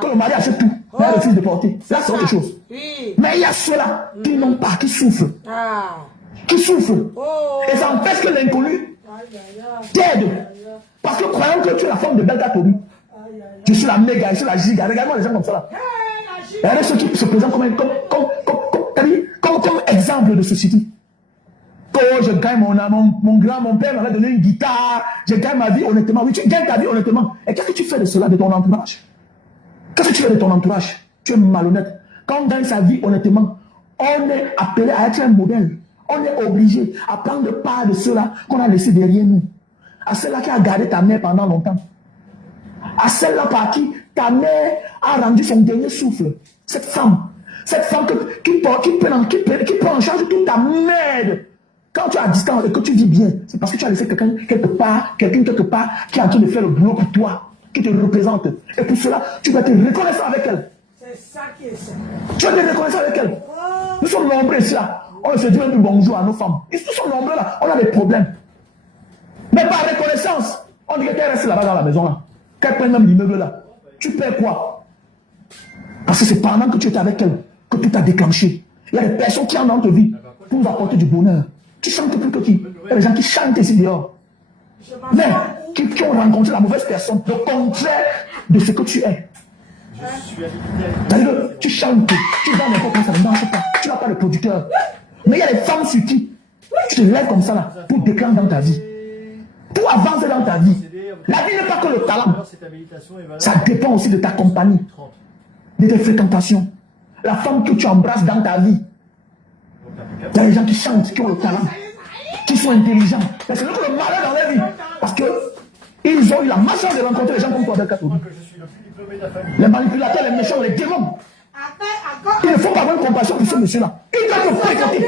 Que le mari achète tout, mais elle refuse de porter. Là, c'est autre chose. Oui. Mais il y a ceux-là qui n'ont pas, qui souffrent. Qui souffrent. Et ça empêche que l'inconnu t'aide. Parce que croyant que tu es la femme de Becca Toby, je suis la méga, je suis la giga. Regarde-moi les gens comme ça là. Et avec ceux qui se présentent comme exemple de société. Oh, je gagne mon père m'avait donné une guitare, je gagne ma vie honnêtement. Oui, tu gagnes ta vie honnêtement. Et qu'est-ce que tu fais de cela, de ton entourage? Qu'est-ce que tu fais de ton entourage? Tu es malhonnête. Quand on gagne sa vie honnêtement, on est appelé à être un modèle. On est obligé à prendre part de ceux-là qu'on a laissé derrière nous. À celle-là qui a gardé ta mère pendant longtemps. À celle-là par qui ta mère a rendu son dernier souffle. Cette femme qui prend en charge toute ta merde. Quand tu es à distance et que tu vis bien, c'est parce que tu as laissé quelqu'un quelque part qui est en train de faire le boulot pour toi, qui te représente. Et pour cela, tu vas te reconnaissant avec elle. C'est ça qui est ça. Tu vas te reconnaissant avec elle. Nous sommes nombreux ici là. On ne se dit même plus bonjour à nos femmes. Ils sont nombreux là. On a des problèmes. Mais par reconnaissance, on dit qu'elle reste là-bas dans la maison là. Qu'elle prenne même l'immeuble là. Tu perds quoi? Parce que c'est pendant que tu étais avec elle que tout a déclenché. Il y a des personnes qui en ont envie pour nous apporter du bonheur. Tu chantes plus que qui? Il y a des gens qui chantent ici dehors. Mais qui ont rencontré la mauvaise personne, le contraire de ce que tu es. C'est-à-dire que tu chantes, tu vas n'importe où, ça ne marche pas. Tu n'as pas de producteur. Mais il y a des femmes sur qui tu te lèves comme ça là pour déclencher dans ta vie. Pour avancer dans ta vie. La vie n'est pas que le talent. Ça dépend aussi de ta compagnie, de tes fréquentations. La femme que tu embrasses dans ta vie. Il y a des gens qui chantent, qui ont le talent, qui sont intelligents. Mais c'est le malheur dans leur vie. Parce qu'ils ont eu la malchance de rencontrer des gens comme toi, Abel Katobi. Les manipulateurs, les méchants, les démons. Il ne faut pas avoir une compassion pour ce monsieur-là. Il doit te fréquenter.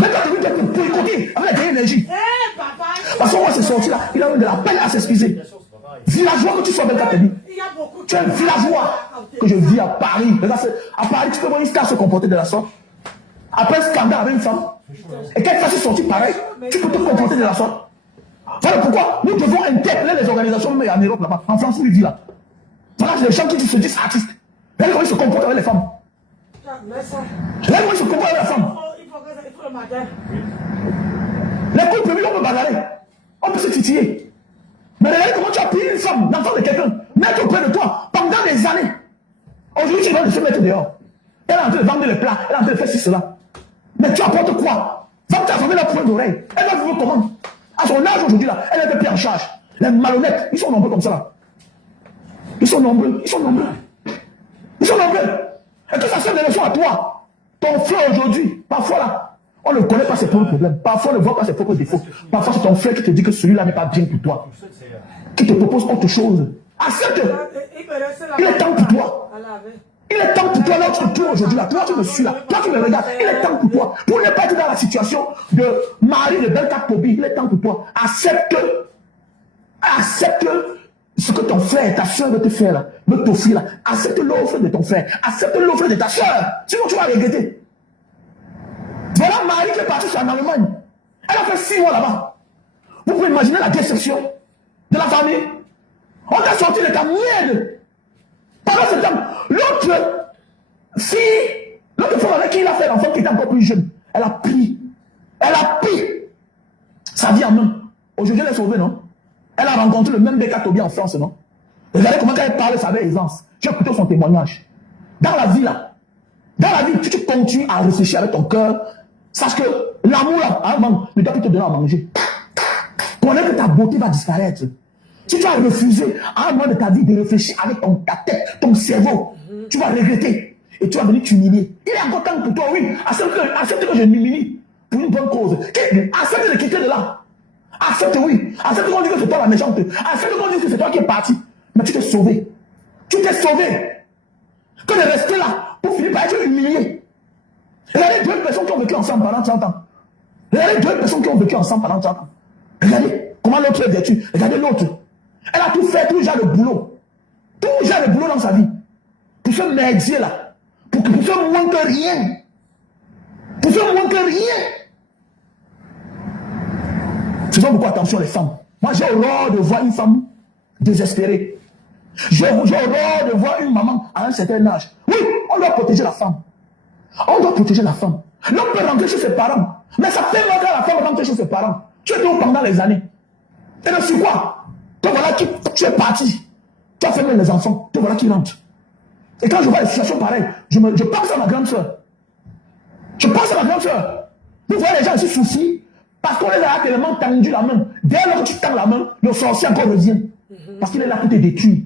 Mais quand tu dois te fréquenter avec la énergie. Parce que moi, c'est sorti là, il a eu de la peine à s'excuser. Villageois que tu sois, Abel Katobi. Tu es un villageois que je vis à Paris. À Paris, tu peux voir une star se comporter de la sorte. Après un scandale avec une femme, et qu'elle fasse sortir pareil, tu peux te comporter de la sorte. Voilà pourquoi nous devons interpeller les organisations, mais en Europe là-bas, en France où ils vivent là. Voilà les gens qui se disent artistes. Regardez comment ils se comportent avec les femmes. Regardez comment ils se comportent avec les femmes. Les couples, on peut bagarrer. On peut se titiller. Mais regardez comment tu as pris une femme, l'enfant de quelqu'un, mettre auprès de toi pendant des années. Aujourd'hui, tu dois se mettre dehors. Elle est en train de vendre les plats, elle est en train de faire ci, cela. Mais tu apportes quoi? Va te fermer la pointe d'oreille. Elle va vivre comment? À son âge aujourd'hui, là, elle est prise en charge. Les malhonnêtes, ils sont nombreux comme ça là. Ils sont nombreux, ils sont nombreux. Ils sont nombreux. Et que ça sert des leçons à toi. Ton frère aujourd'hui, parfois là, on ne connaît pas ses propres problèmes. Parfois on ne voit pas ses propres défauts. Parfois c'est ton frère qui te dit que celui-là n'est pas bien pour toi. Qui te propose autre chose. Accepte. Il est temps pour toi. Il est temps pour toi, notre tour aujourd'hui là. Toi, tu me suis là. Toi, tu me regardes. Il est temps pour toi. Pour ne pas être dans la situation de Marie de Abel Katobi, il est temps pour toi. Accepte ce que ton frère, ta soeur veut te faire là, veut t'offrir là. Accepte l'offre de ton frère. Accepte l'offre de ta soeur. Sinon, tu vas regretter. Voilà Marie qui est partie en Allemagne. Elle a fait 6 mois là-bas. Vous pouvez imaginer la déception de la famille. On t'a sorti de ta mienne. Pendant ce temps, l'autre fille, l'autre femme avec qui il a fait l'enfant qui était encore plus jeune, elle a pris sa vie en main. Aujourd'hui, elle est sauvée, non? Elle a rencontré le même Abel Katobi en France, non? Regardez comment elle parle, ça avec aisance. J'ai écouté son témoignage. Dans la vie, là, si tu continues à réfléchir avec ton cœur, sache que l'amour, là, à un moment, ne doit plus te donner à manger. Connais que ta beauté va disparaître. Si tu as refusé à un moment de ta vie de réfléchir avec ta tête, ton cerveau, tu vas regretter et tu vas venir t'humilier. Il est encore temps pour toi, oui. Accepte que je m'humilie pour une bonne cause. Accepte de quitter de là. Accepte, oui. Accepte qu'on dise que c'est toi la méchante. Accepte qu'on dise que c'est toi qui es parti. Mais tu t'es sauvé. Tu t'es sauvé. Que de rester là pour finir par être humilié. Regardez 2 personnes qui ont vécu ensemble pendant 30 ans. Regardez 2 personnes qui ont vécu ensemble pendant 30 ans. Regardez comment l'autre est vêtu. Regardez l'autre. Elle a tout fait, tout genre de boulot. Tout genre de boulot dans sa vie. Pour se merdier là. Pour se moins que rien. Pour se moins que rien. Faisons beaucoup attention les femmes. Moi j'ai horreur de voir une femme désespérée. J'ai horreur de voir une maman à un certain âge. Oui, on doit protéger la femme. On doit protéger la femme. L'homme peut rentrer chez ses parents. Mais ça fait mal quand la femme rentre chez ses parents. Tu es où pendant les années? Et donc sur quoi? Toi voilà qui tu es parti. Tu as fait même les enfants. Toi voilà qui rentre. Et quand je vois les situations pareilles, je pense à ma grande soeur. Je pense à ma grande soeur. Vous voyez les gens ici souffrir parce qu'on les a tellement tendu la main. Dès lors que tu tends la main, le sorcier encore revient. Parce qu'il est là pour te détruire.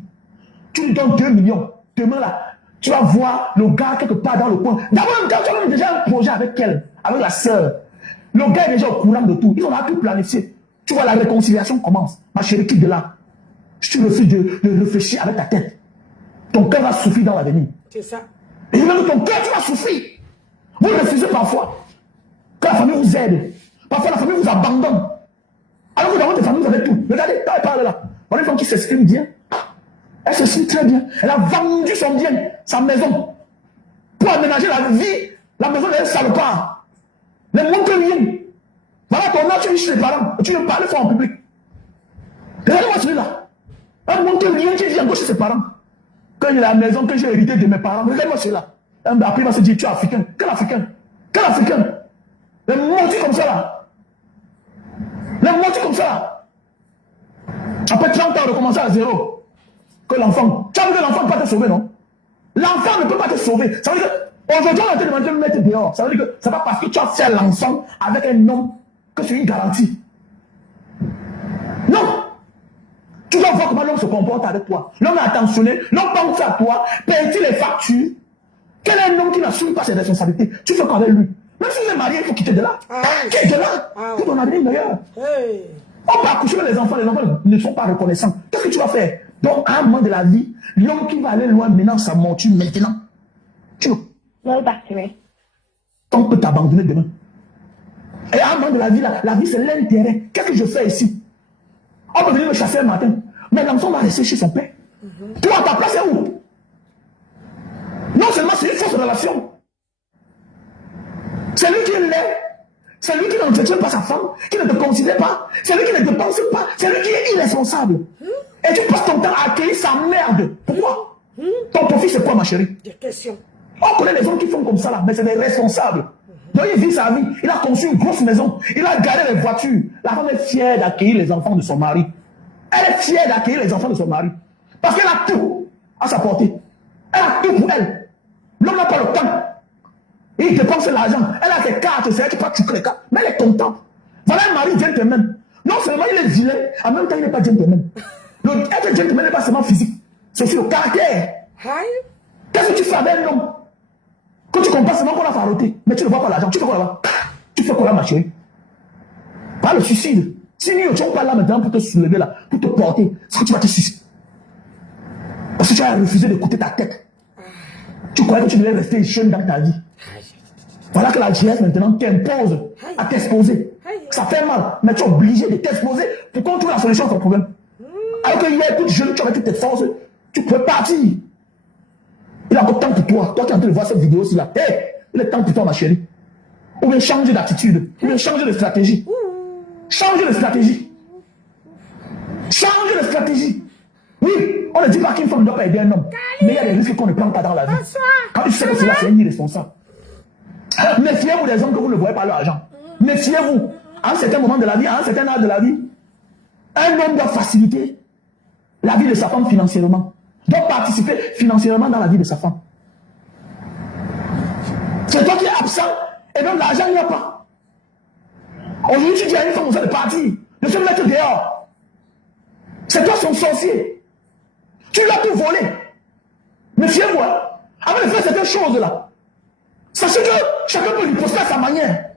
Tu lui donnes 2 millions. Demain là, tu vas voir le gars quelque part dans le coin. D'abord, quand tu as déjà un projet avec elle, avec la sœur, le gars est déjà au courant de tout. Ils ont tout planifié. Tu vois, la réconciliation commence. Ma chérie, quitte de là. Si tu refuses de réfléchir avec ta tête, ton cœur va souffrir dans l'avenir. C'est ça. Et même ton cœur, tu vas souffrir. Vous refusez parfois. Que la famille vous aide. Parfois, la famille vous abandonne. Alors que dans votre famille, vous avez tout. Regardez, quand elle parle là, on a une femme qui s'exprime bien. Elle s'exprime très bien. Elle a vendu son bien, sa maison, pour aménager la vie, la maison d'un salopard. Les Montpellier. Voilà ton âge, tu vis chez les parents. Et tu veux parler fort en public. Regardez-moi celui-là. Un Montpellier qui vit encore chez ses parents. Quand il a la maison que j'ai héritée de mes parents, regardez-moi celui-là. Après, il va se dire, tu es africain. Quel africain? Quel africain? Les maudits comme ça là. Les maudits comme ça là. Après 30 ans, on recommence à zéro. Que l'enfant. Tu as vu que l'enfant ne peut pas te sauver, non? L'enfant ne peut pas te sauver. Ça veut dire que aujourd'hui, on a été demandé de le mettre dehors. Ça veut dire que c'est pas parce que tu as fait l'enfant avec un homme que c'est une garantie. Non. Tu dois voir comment l'homme se comporte avec toi. L'homme est attentionné, l'homme pense à toi, paye les factures. Quel est un homme qui n'assume pas ses responsabilités? Tu fais quoi avec lui? Même si vous êtes marié, il faut quitter de là. Quitte de là. Pour ton avenir meilleur. On peut accoucher les enfants ne sont pas reconnaissants. Qu'est-ce que tu vas faire? Donc, à un moment de la vie, l'homme qui va aller loin maintenant, sa monture maintenant. Tu Low battery. on peut t'abandonner demain. Et à un moment de la vie c'est l'intérêt. Qu'est-ce que je fais ici? On peut venir me chasser le matin, mais l'enfant va rester chez son père. Toi, ta place est où? Non seulement c'est une fausse relation. C'est lui qui l'est. C'est lui qui n'entretient pas sa femme, qui ne te considère pas. C'est lui qui ne te pense pas. C'est lui qui est irresponsable. Et tu passes ton temps à accueillir sa merde. Pourquoi? Ton profit, c'est quoi, ma chérie? Des questions. On connaît les gens qui font comme ça là, mais c'est des responsables. Donc il vit sa vie, il a conçu une grosse maison, il a garé les voitures. La femme est fière d'accueillir les enfants de son mari. Elle est fière d'accueillir les enfants de son mari. Parce qu'elle a tout à sa portée. Elle a tout pour elle. L'homme n'a pas le temps. Il dépense l'argent. Elle a ses cartes, c'est elle qui peut chuter les cartes. Mais elle est contente. Voilà un mari gentleman. Non seulement il est vilain, en même temps il n'est pas gentleman. Être gentleman n'est pas seulement physique, c'est aussi le caractère. Qu'est-ce que tu fais avec un homme? Quand tu comprends seulement qu'on a faroté, mais tu ne vois pas l'argent, tu fais quoi là-bas? Tu fais quoi là, ma chérie? Pas le suicide. Si nous ne sommes pas là maintenant pour te soulever là, pour te porter, c'est que tu vas te suicider. Parce que tu as refusé d'écouter ta tête. Tu croyais que tu devais rester jeune dans ta vie. Voilà que la jeunesse maintenant t'impose à t'exposer. Ça fait mal, mais tu es obligé de t'exposer pour qu'on trouve la solution à ton problème. Alors que hier, toute jeune, tu avais toutes tes forces, tu pouvais partir. Il a encore temps pour toi. Toi qui es en train de voir cette vidéo aussi là. Hey, il est temps pour toi, ma chérie. Ou bien changer d'attitude. Ou bien changer de stratégie. Changer de stratégie. Changer de stratégie. Oui, on ne dit pas qu'une femme ne doit pas aider un homme. Mais il y a des risques qu'on ne prend pas dans la vie. Quand tu sais que cela, c'est un irresponsable. Méfiez-vous des hommes que vous ne voyez pas leur argent. Méfiez-vous. À un certain moment de la vie, à un certain âge de la vie, un homme doit faciliter la vie de sa femme financièrement. Doit participer financièrement dans la vie de sa femme. C'est toi qui es absent et donc l'argent il n'y a pas. Aujourd'hui tu dis à une femme, vous allez partir, de se mettre dehors. C'est toi son sorcier. Tu l'as tout volé. Méfiez-vous. Avant de faire certaines choses là, sachez que chacun peut lui poster à sa manière.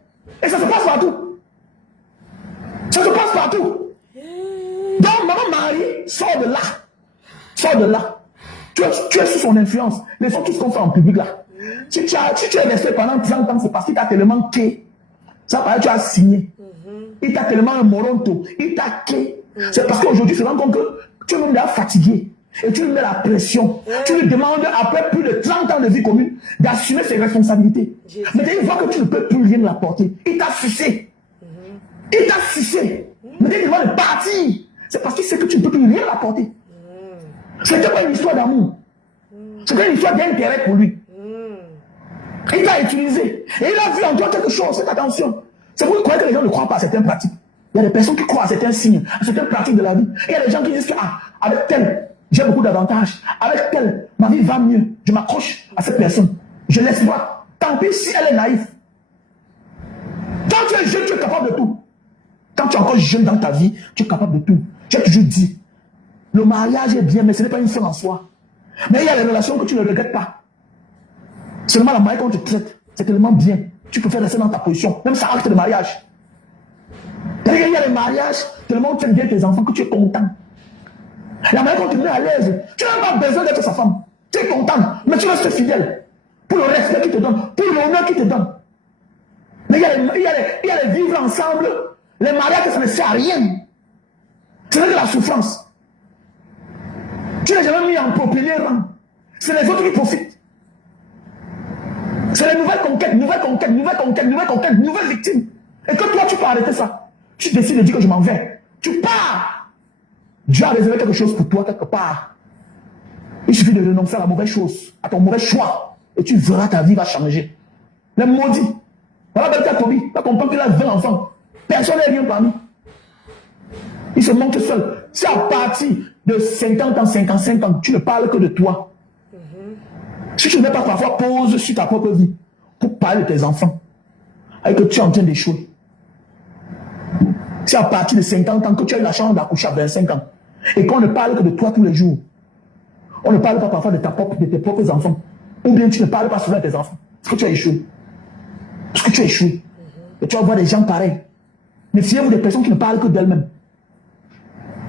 Et ça se passe partout. Ça se passe partout. Donc maman Marie sort de là. Sors de là. Tu es sous son influence. Les gens, tout ce qu'on fait en public là. Si tu es resté pendant 30 ans, c'est parce qu'il t'a tellement quai. Ça paraît, tu as signé. Il t'a tellement un moronto. Il t'a quai. C'est parce qu'aujourd'hui, tu te rends compte que tu es même déjà fatigué. Et tu lui mets la pression. Tu lui demandes, après plus de 30 ans de vie commune, d'assumer ses responsabilités. Mais il voit que tu ne peux plus rien l'apporter. Il t'a sucé. Il t'a sucé. Mais il demande de partir. C'est parce qu'il sait que tu ne peux plus rien l'apporter. Ce n'était pas une histoire d'amour. C'était une histoire d'intérêt pour lui. Il t'a utilisé. Et il a vu en toi quelque chose. Faites attention. C'est pour croire que les gens ne croient pas à certaines pratiques. Il y a des personnes qui croient à certains signes, à certaines pratiques de la vie. Et il y a des gens qui disent que, avec tel, j'ai beaucoup d'avantages. Avec tel, ma vie va mieux. Je m'accroche à cette personne. Je l'exploite. Tant pis si elle est naïve. Quand tu es jeune, tu es capable de tout. Quand tu es encore jeune dans ta vie, tu es capable de tout. J'ai toujours dit, le mariage est bien, mais ce n'est pas une fin en soi. Mais il y a des relations que tu ne regrettes pas. Seulement la manière qu'on te traite, c'est tellement bien. Tu peux faire rester dans ta position, même sans acte de mariage. Il y a des mariages, tellement tu aimes bien tes enfants que tu es content. La manière qu'on te met à l'aise, tu n'as pas besoin d'être sa femme. Tu es content, mais tu restes fidèle. Pour le respect qu'il te donne, pour l'honneur qu'il te donne. Mais il y a les vivre ensemble. Les mariages, ça ne sert à rien. C'est de la souffrance. Tu n'as jamais mis en premier rang. C'est les autres qui profitent. C'est les nouvelles conquêtes, nouvelles victimes. Et que toi, tu peux arrêter ça. Tu décides de dire que je m'en vais. Tu pars. Dieu a réservé quelque chose pour toi quelque part. Il suffit de renoncer à la mauvaise chose, à ton mauvais choix. Et tu verras ta vie va changer. Les maudits. Voilà, Belka Tobi, tu comprends qu'il a 20 enfants. Personne n'est rien parmi. Il se montre seul. C'est à partir de 50 ans, 55 ans, tu ne parles que de toi. Si tu ne mets pas parfois pause sur ta propre vie pour parler de tes enfants, et que tu es en train d'échouer. C'est à partir de 50 ans que tu as eu la chance d'accoucher à 25 ans. Et qu'on ne parle que de toi tous les jours. On ne parle pas parfois de tes propres enfants. Ou bien tu ne parles pas souvent de tes enfants. Parce que tu as échoué. Parce que tu as échoué. Et tu vas voir des gens pareils. Méfiez-vous des personnes qui ne parlent que d'elles-mêmes.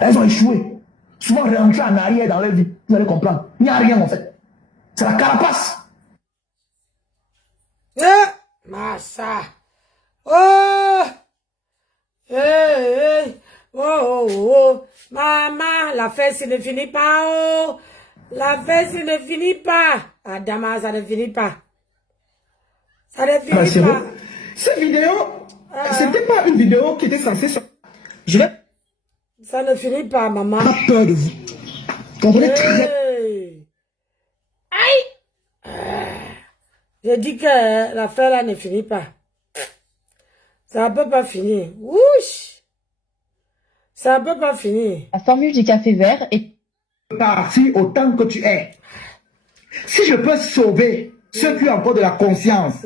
Elles ont échoué. Souvent rentrées en arrière dans leur vie. Vous allez comprendre. Il n'y a rien en fait. C'est la carapace. Massa. Oh. Oh. Maman, la fête ne finit pas. Oh. La fête ne finit pas. Adama, ça ne finit pas. Ça ne finit pas. Cette vidéo, c'était pas une vidéo qui était censée sortir. Ça ne finit pas, maman. Pas peur de vous. Comprenez très. Aïe! Je dis que l'affaire là ne finit pas. Ça ne peut pas finir. Ouch! Ça ne peut pas finir. La formule du café vert est Parti autant que tu es. Si je peux sauver ceux qui ont encore de la conscience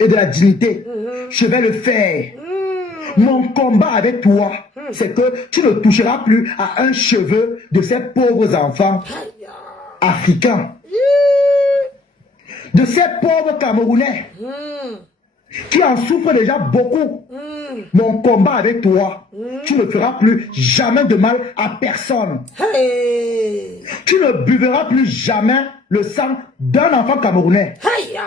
et de la dignité, je vais le faire. Mon combat avec toi, c'est que tu ne toucheras plus à un cheveu de ces pauvres enfants africains. De ces pauvres Camerounais qui en souffrent déjà beaucoup. Mon combat avec toi, tu ne feras plus jamais de mal à personne. Hey. Tu ne buveras plus jamais le sang d'un enfant camerounais. Hey.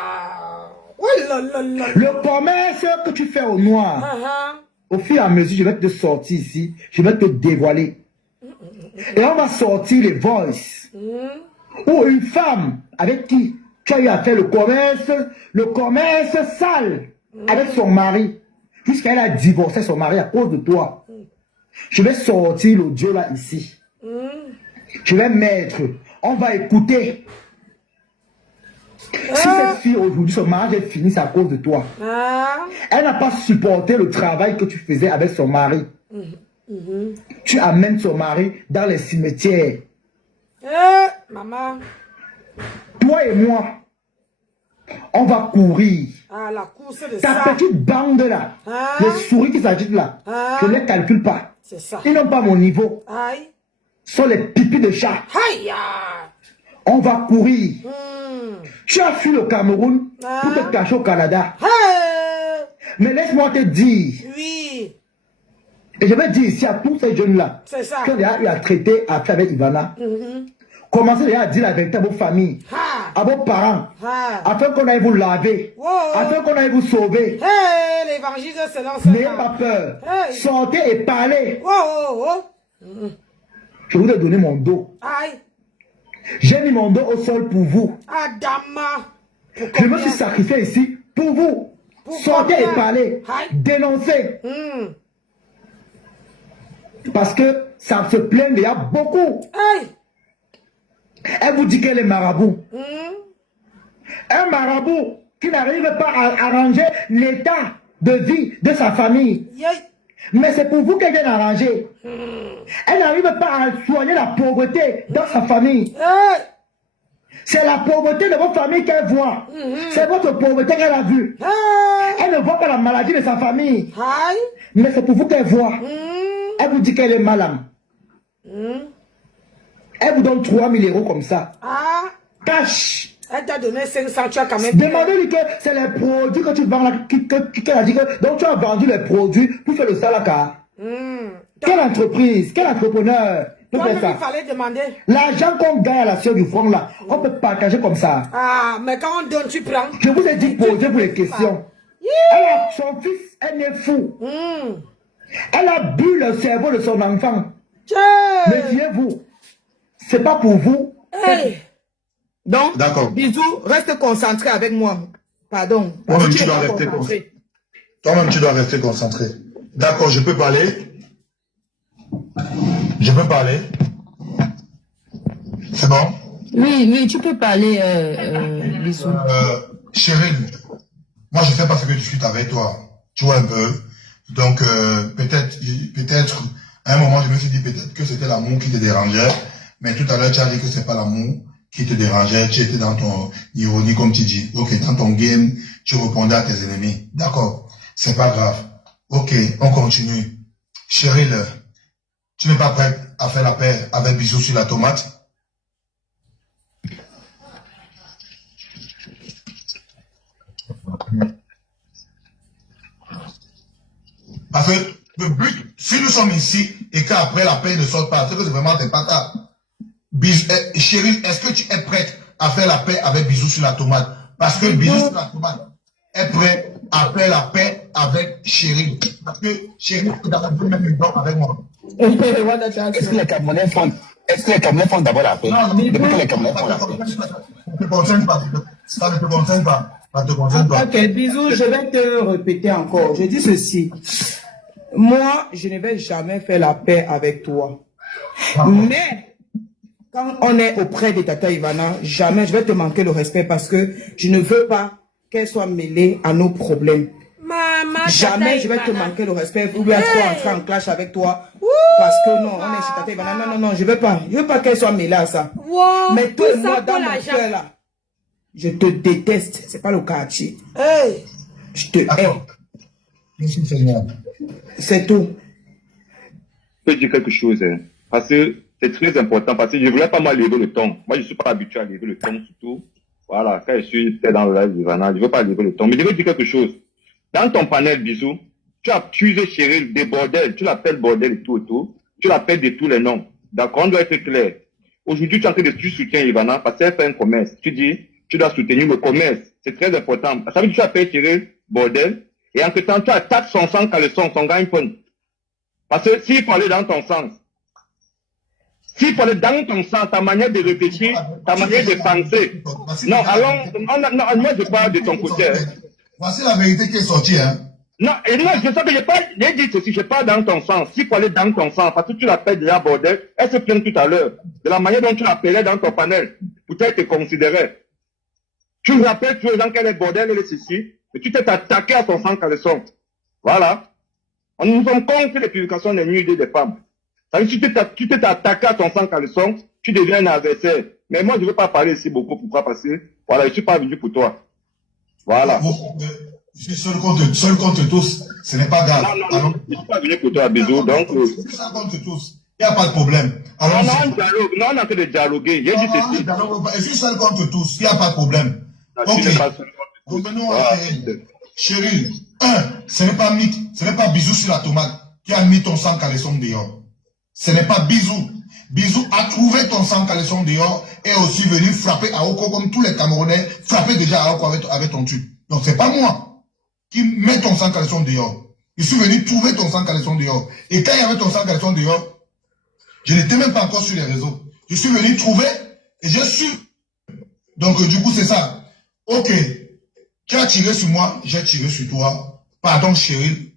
Oh là là là. Le commerce que tu fais au noir, au fur et à mesure, je vais te sortir ici, je vais te dévoiler. Et on va sortir les voices. Ou une femme avec qui tu as eu à faire le commerce sale avec son mari, jusqu'à elle a divorcé son mari à cause de toi. Je vais sortir l'audio là ici. Je vais mettre, on va écouter. Si cette fille aujourd'hui, son mariage est fini, c'est à cause de toi. Elle n'a pas supporté le travail que tu faisais avec son mari. Tu amènes son mari dans les cimetières. Maman. Toi et moi, on va courir. La course de Ta ça. petite bande là, les souris qui s'agitent là, je ne les calcule pas. C'est ça. Ils n'ont pas mon niveau. Aïe. Ce sont les pipis de chat. Aïe. On va courir. Tu as fui le Cameroun pour te cacher au Canada. Mais laisse-moi te dire, Oui. et je vais dire ici à tous ces jeunes-là, C'est ça. qui ont déjà eu à traiter avec Ivana, commencez déjà à dire la vérité à vos familles, à vos parents, afin qu'on aille vous laver, afin qu'on aille vous sauver. Hey, l'évangile se lance. N'ayez pas peur. Sortez et parlez. Je vous ai donné mon dos. Aïe. J'ai mis mon dos au sol pour vous. Adama. Je me suis sacrifié ici pour vous. Sortez et parlez. Dénoncez. Parce que ça se plaint déjà beaucoup. Elle vous dit qu'elle est marabout. Un marabout qui n'arrive pas à arranger l'état de vie de sa famille. Mais c'est pour vous qu'elle vient arranger. Elle n'arrive pas à soigner la pauvreté dans sa famille. C'est la pauvreté de votre famille qu'elle voit. C'est votre pauvreté qu'elle a vue. Elle ne voit pas la maladie de sa famille. Mais c'est pour vous qu'elle voit. Elle vous dit qu'elle est malade. Elle vous donne 3 000 € comme ça. Cash. Elle t'a donné 500, tu as quand même. Demandez-lui que c'est les produits que tu vends là, qu'elle a dit que, donc tu as vendu les produits pour faire le salaka. Quelle entreprise, quel entrepreneur peut faire ça? Il fallait demander. L'argent qu'on gagne à la sueur du front là, on peut partager comme ça. Mais quand on donne, tu prends. Je vous ai dit poser pour les questions. Son fils est né fou. Elle a bu le cerveau de son enfant. Méfiez-vous. C'est pas pour vous. Hey. Donc, bisous, reste concentré avec moi. Pardon. Toi-même, tu dois rester concentré. Toi-même, tu dois rester concentré. D'accord, je peux parler? Je peux parler? C'est bon? Oui, tu peux parler, bisous. Chérie, moi, je sais pas ce que je discute avec toi. Tu vois un peu. Donc, peut-être, à un moment, je me suis dit peut-être que c'était l'amour qui te dérangeait. Mais tout à l'heure, tu as dit que c'est pas l'amour qui te dérangeait. Tu étais dans ton ironie, comme tu dis. Ok, dans ton game, tu répondais à tes ennemis. D'accord. C'est pas grave. Ok, on continue. Cheryl, tu n'es pas prête à faire la paix avec bisous sur la tomate? Parce que le but, si nous sommes ici et qu'après la paix ne sort pas, c'est que c'est vraiment des patates. Chérie, est-ce que tu es prête à faire la paix avec bisous sur la tomate? Parce que bisous sur la tomate est prêt à faire la paix avec Chérie. Parce que Chérie est dans le même temps avec moi. Est-ce que les Camerounais font d'abord la paix? Non, depuis que les Camerounais font la paix. Ça ne te concerne pas. Ça ne te concerne pas. Ça te concerne pas. Ok, bisous, je vais te répéter encore. Je dis ceci. Moi, je ne vais jamais faire la paix avec toi. Mais, quand on est auprès de Tata Ivana, jamais je vais te manquer le respect parce que je ne veux pas qu'elle soit mêlée à nos problèmes. Jamais je vais te manquer le respect ou bien trop entrer en clash avec toi. Parce que non, on est chez Tata Ivana. Non, je veux pas. Je veux pas qu'elle soit mêlée à ça. Mais toi, moi, dans mon cœur là, je te déteste. C'est pas le quartier. Je te hais. C'est tout. Je peux dire quelque chose, hein, parce que c'est très important, parce que je ne voulais pas lever le ton. Moi, je ne suis pas habitué à lever le ton, surtout. Voilà, quand je suis dans le live d'Ivana, je ne veux pas lever le ton. Mais je veux dire quelque chose. Dans ton panel, bisous, tu as accusé Chérie des bordels. Tu l'appelles bordel et tout. Tu l'appelles de tous les noms. D'accord, on doit être clair. Aujourd'hui, tu soutiens Ivana parce qu'elle fait un commerce. Tu dis, tu dois soutenir le commerce. C'est très important. Ça veut dire que tu appelles Chérie bordel. Et en temps, tu attaques son sang caleçon, son gagne-pon. Parce que s'il faut aller dans ton sens, ta manière de réfléchir, ta manière de penser. Non, allons, moi je parle de ton côté. Hein. Voici la vérité qui est sortie, hein. Non, et non, je sais que j'ai dit ceci, je parle dans ton sens. S'il faut aller dans ton sens, parce que tu l'appelles déjà bordel, elle se plaint tout à l'heure. De la manière dont tu l'appelais dans ton panel, peut-être te considérait. Tu me rappelles tous les gens qu'elle est bordel, elle est ceci. Mais tu t'es attaqué à ton sang caleçon. Voilà. Nous sommes contre les publications des nudés des femmes. Ça veut dire que tu t'es attaqué à ton sang caleçon, tu deviens un adversaire. Mais moi, je ne veux pas parler ici beaucoup. Pourquoi? Parce que, voilà, je ne suis pas venu pour toi. Voilà. Je suis seul contre tous. Ce n'est pas grave. Non, je ne suis pas venu pour toi, bisous. Donc, je suis seul contre tous. Il n'y a pas de problème. Alors, non, on est en train de dialoguer. J'ai dit ceci. Je suis seul contre tous. Il n'y a pas de problème. Ok. Revenons à Chérie. Ce n'est pas mythe, ce n'est pas bisou sur la tomate qui a mis ton sang caleçon dehors. Ce n'est pas bisou. Bisou a trouvé ton sang caleçon dehors et aussi venu frapper à Oko comme tous les Camerounais frappaient déjà à Oko avec ton tube. Donc c'est pas moi qui mets ton sang caleçon dehors. Je suis venu trouver ton sang caleçon dehors. Et quand il y avait ton sang caleçon dehors, je n'étais même pas encore sur les réseaux. Je suis venu trouver et j'ai su. Donc du coup c'est ça. Ok. Tu as tiré sur moi, j'ai tiré sur toi. Pardon, Chérie,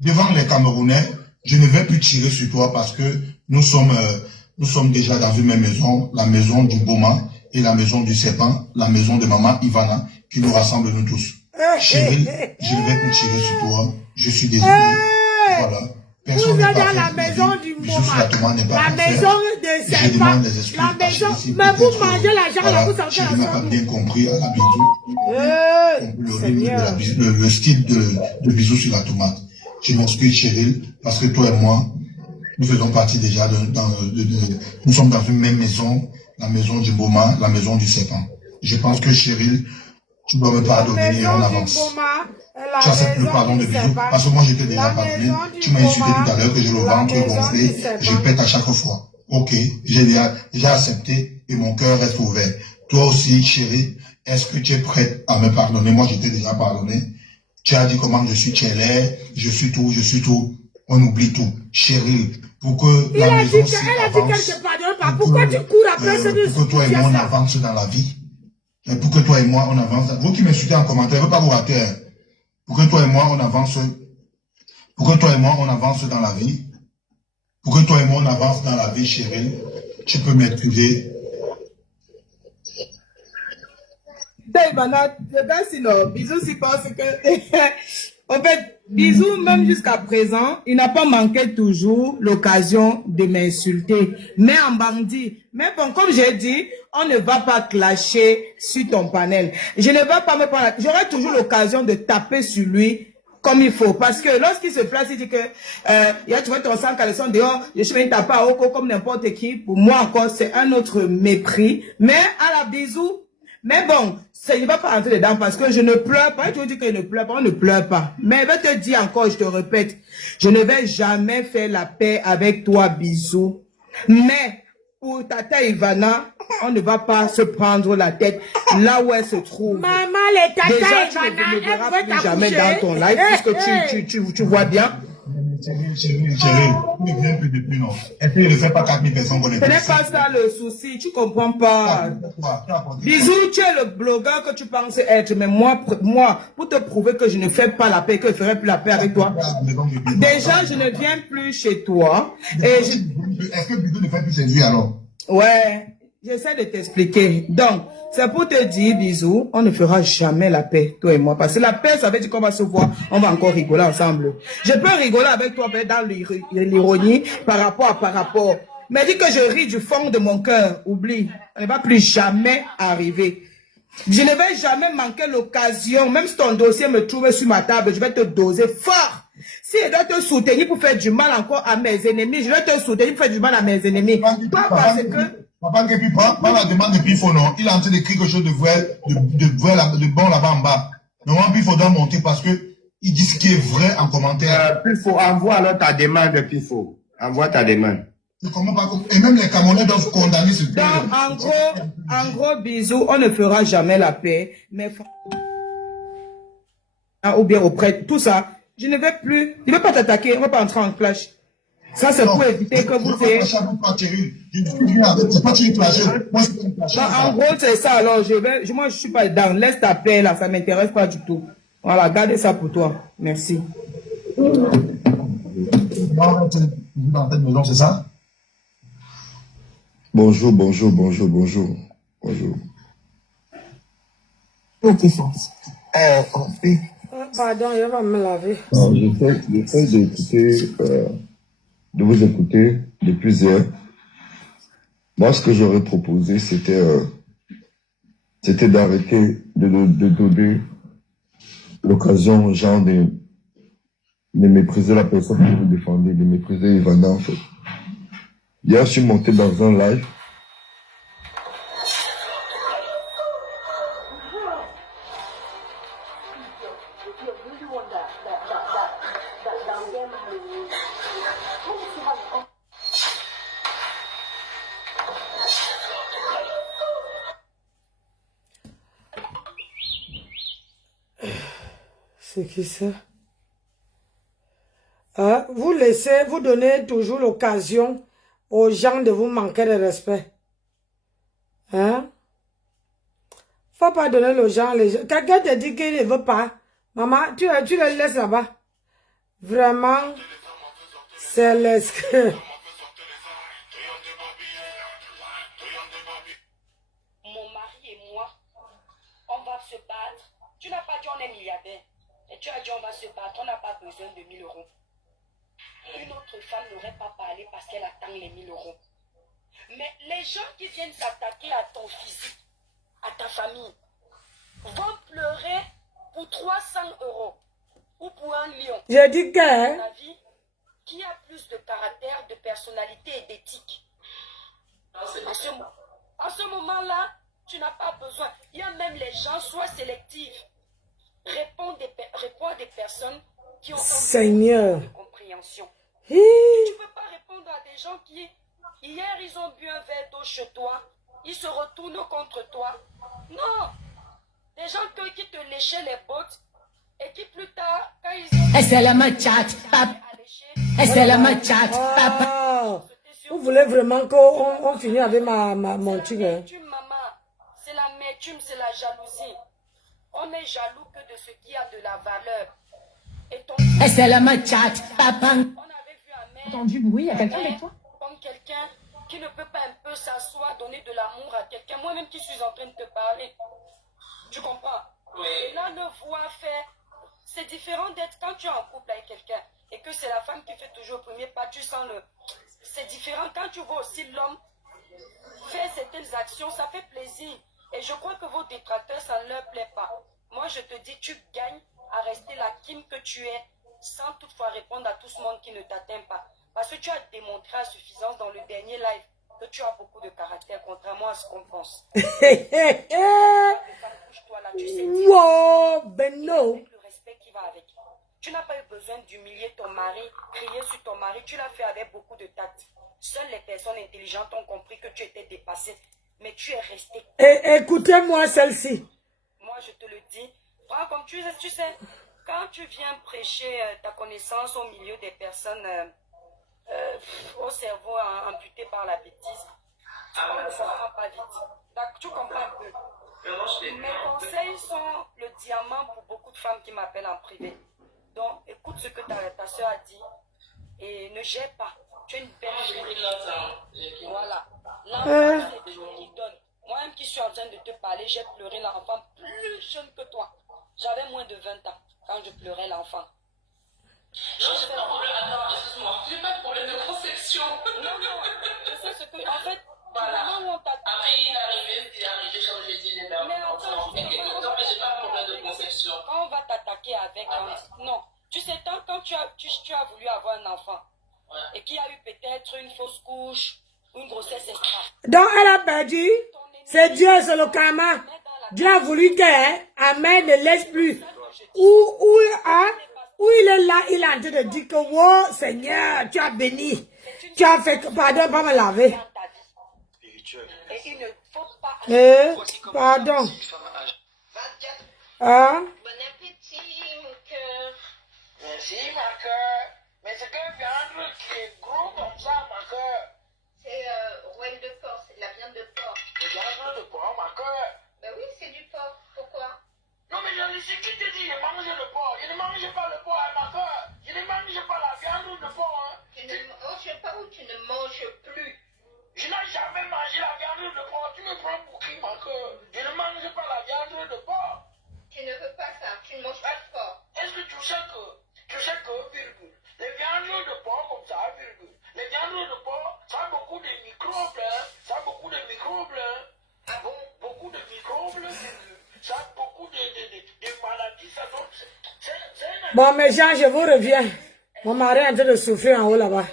devant les Camerounais, je ne vais plus tirer sur toi parce que nous sommes déjà dans une même maison, la maison du Boma et la maison du Serpent, la maison de maman Ivana, qui nous rassemble nous tous. Chérie, je ne vais plus tirer sur toi. Je suis désolé. Voilà. Personne n'est pas la maison du Boma, la maison de Serpent, la maison, mais vous mangez l'argent, là, vous sortez je n'ai pas bien compris à l'habitude. Le style de bisous sur la tomate. Je m'excuse, Chérie, parce que toi et moi, nous faisons partie déjà nous sommes dans une même maison, la maison du Boma, la maison du Serpent. Je pense que, Chérie, tu dois me pardonner et on avance. Tu acceptes le pardon de bisous, parce que moi j'étais déjà pardonné. Tu m'as insulté tout à l'heure que j'ai le ventre gonflé, je pète à chaque fois. Ok, j'ai accepté et mon cœur reste ouvert. Toi aussi, Chérie, est-ce que tu es prête à me pardonner? Moi, je t'ai déjà pardonné. Tu as dit comment je suis Tchélé, je suis tout. On oublie tout. Chérie, pour que la maison Elle a dit qu'elle te pardonne pas. Pourquoi tu cours après ce discours? Pour que toi et moi, on avance dans la vie. Et pour que toi et moi, on avance. Vous qui m'insultez en commentaire, je ne veux pas vous rater. Hein. Pour que toi et moi, on avance. Pour que toi et moi, on avance dans la vie. Pour que toi et moi, on avance dans la vie, chérie. Tu peux m'écouter. Bisous, si pense que... En fait, Bisous, même jusqu'à présent, il n'a pas manqué toujours l'occasion de m'insulter. Mais en bandit. Mais bon, comme j'ai dit, on ne va pas clasher sur ton panel. Je ne vais pas me prendre... J'aurai toujours l'occasion de taper sur lui comme il faut. Parce que lorsqu'il se place, il dit que tu vois ton sang caleçon dehors, je suis venu taper à Oko comme n'importe qui. Pour moi encore, c'est un autre mépris. Mais à la Bisou, mais bon, il ne va pas rentrer dedans parce que je ne pleure pas. Tu veux dire qu'il ne pleure pas, on ne pleure pas. Mais je vais te dire encore, je te répète, je ne vais jamais faire la paix avec toi, Bisou. Mais pour Tata Ivana, on ne va pas se prendre la tête là où elle se trouve. Maman, les Tata Déjà, tu Ivana, ne me verras elle veut plus jamais dans ton live puisque tu vois bien. Chérie, ne viens plus depuis, non. Et puis, ne fais pas 4000 personnes pour les Ce n'est pas ça le souci, tu comprends pas. Bisous, tu es le blogueur que tu penses être, mais moi, pour te prouver que je ne fais pas la paix, que je ne ferai plus la paix avec toi, déjà, je ne viens plus chez toi. Est-ce que Bisou ne fait plus ses vues alors? Ouais, j'essaie de t'expliquer. Donc, c'est pour te dire, Bisous, on ne fera jamais la paix, toi et moi. Parce que la paix, ça veut dire qu'on va se voir, on va encore rigoler ensemble. Je peux rigoler avec toi dans l'ironie par rapport. Mais dis que je ris du fond de mon cœur, oublie, ça ne va plus jamais arriver. Je ne vais jamais manquer l'occasion, même si ton dossier me trouve sur ma table, je vais te doser fort. Si je dois te soutenir pour faire du mal encore à mes ennemis, je vais te soutenir pour faire du mal à mes ennemis. Pas parce que... Papa Ngepi, pas la demande de Pifo, non. Il est en train d'écrire quelque chose de vrai, de bon là-bas en bas. Normalement, Pifo doit monter parce que il dit ce qui est vrai en commentaire. Pifo, envoie alors ta demande, Pifo. Envoie ta demande. Et même les Camerounais doivent condamner ce truc. En gros, Bisous, on ne fera jamais la paix. Mais ou bien auprès de tout ça, je ne vais plus, je ne vais pas t'attaquer, on ne va pas entrer en clash. Ça, c'est pour éviter que vous ayez... En gros, c'est ça. Alors, moi, je ne suis pas dedans. Laisse ta paix, là. Ça ne m'intéresse pas du tout. Voilà, gardez ça pour toi. Merci. C'est ça? Bonjour. Pardon, il va me laver. J'essaie de vous écouter depuis hier. Moi, ce que j'aurais proposé, c'était d'arrêter de donner l'occasion aux gens de mépriser la personne que vous défendez, de mépriser Ivana, en fait. Hier, je suis monté dans un live. C'est qui ça? Vous donnez toujours l'occasion aux gens de vous manquer de respect. Hein? Faut pas donner aux gens, quelqu'un te dit qu'il ne veut pas. Maman, tu le laisses là-bas. Vraiment, c'est l'escroc. Mon mari et moi, on va se battre. Tu n'as pas dit on est milliardaire. Et tu as dit on va se battre, on n'a pas besoin de 1000 euros. Une autre femme n'aurait pas parlé parce qu'elle attend les 1000 euros. Mais les gens qui viennent s'attaquer à ton physique, à ta famille, vont pleurer pour 300 euros ou pour un lion. J'ai dit que... Ta vie, qui a plus de caractère, de personnalité et d'éthique. En ce moment-là, tu n'as pas besoin. Il y a même les gens, soient sélectifs. Réponds à des personnes qui ont Seigneur de compréhension. Hi. Tu ne peux pas répondre à des gens qui, hier, ils ont bu un verre d'eau chez toi, ils se retournent contre toi. Non! Des gens qui te léchaient les bottes, Et qui plus tard, quand ils ont... C'est la chat, papa. C'est la chat, papa. Vous voulez vraiment qu'on finisse avec mon truc? Maman, c'est l'amertume, c'est la jalousie. On est jaloux que de ce qui a de la valeur. Et ton... C'est la chat, papa. On avait vu un mère... Entendu bruit, il y a quelqu'un avec toi? Comme quelqu'un qui ne peut pas un peu s'asseoir, donner de l'amour à quelqu'un. Moi-même qui suis en train de te parler. Tu comprends? Oui. Et là, le voir faire... C'est différent d'être quand tu es en couple avec quelqu'un et que c'est la femme qui fait toujours le premier pas, tu sens le... C'est différent quand tu vois aussi l'homme faire certaines actions, ça fait plaisir. Et je crois que vos détracteurs, ça ne leur plaît pas. Moi, je te dis, tu gagnes à rester la Kim que tu es sans toutefois répondre à tout ce monde qui ne t'atteint pas. Parce que tu as démontré à suffisance dans le dernier live que tu as beaucoup de caractère, contrairement à ce qu'on pense. Wow, ben non. Qui va avec. Tu n'as pas eu besoin d'humilier ton mari, crier sur ton mari, tu l'as fait avec beaucoup de tact. Seules les personnes intelligentes ont compris que tu étais dépassé, mais tu es resté. Écoutez-moi celle-ci. Moi je te le dis, prends comme tu sais, quand tu viens prêcher ta connaissance au milieu des personnes au cerveau amputé par la bêtise, tu ne comprends pas vite. Tu comprends un peu. Mes conseils sont le diamant pour beaucoup de femmes qui m'appellent en privé. Donc, écoute ce que ta soeur a dit et ne gère pas. Tu es une belle chérie. Voilà. L'enfant, c'est Dieu qui donne. Moi-même qui suis en train de te parler, j'ai pleuré l'enfant plus jeune que toi. J'avais moins de 20 ans quand je pleurais l'enfant. Non, j'ai pas de problème. Attends, excuse-moi. J'ai pas de problème de conception. Non, je sais ce que... En fait, voilà. Après, il est arrivé, comme je dis, les mères. Mais attends, mais j'ai pas de problème de conception. Quand on va t'attaquer avec... Non. Tu sais, quand tu as voulu avoir un enfant, et qu'il y a eu peut-être une fausse couche, une grossesse extra. Donc, elle a perdu. C'est Dieu, c'est le karma. Dieu a voulu qu'Amen ne laisse plus. Où il est là, il est en train de dire que, oh Seigneur, tu as béni. Tu as fait, pardon, pas me laver. Et il ne faut pas... Pardon. Hein? Bon appétit, mon cœur. Merci, ma cœur. Mais c'est qu'un viande qui est gros comme ça, ma cœur. C'est oeil de porc, c'est de la viande de porc. C'est de la viande de porc, ma cœur. Ben oui, c'est du porc. Pourquoi? Non, mais je ne sais qui te dit, je mange le porc. Je ne mange pas le porc, ma cœur. Je ne mange pas la viande de porc. Hein. Tu ne manges pas ou tu ne manges plus? Je n'ai jamais mangé la viande de porc. Tu me prends pour qui, ma cœur? Je ne mange pas la viande de porc. Tu ne veux pas ça, tu ne manges pas de porc. Est-ce que tu sais que, virgule, les viandes de porc comme ça, virgule, les viandes de porc, ça a beaucoup de microbes, hein, ça a beaucoup de microbes, hein. Ah bon? Beaucoup de microbes, virgule, ça a beaucoup de maladies, ça donne, c'est Bon, mes gens, je vous reviens. Mon mari est en train de souffrir en haut là-bas.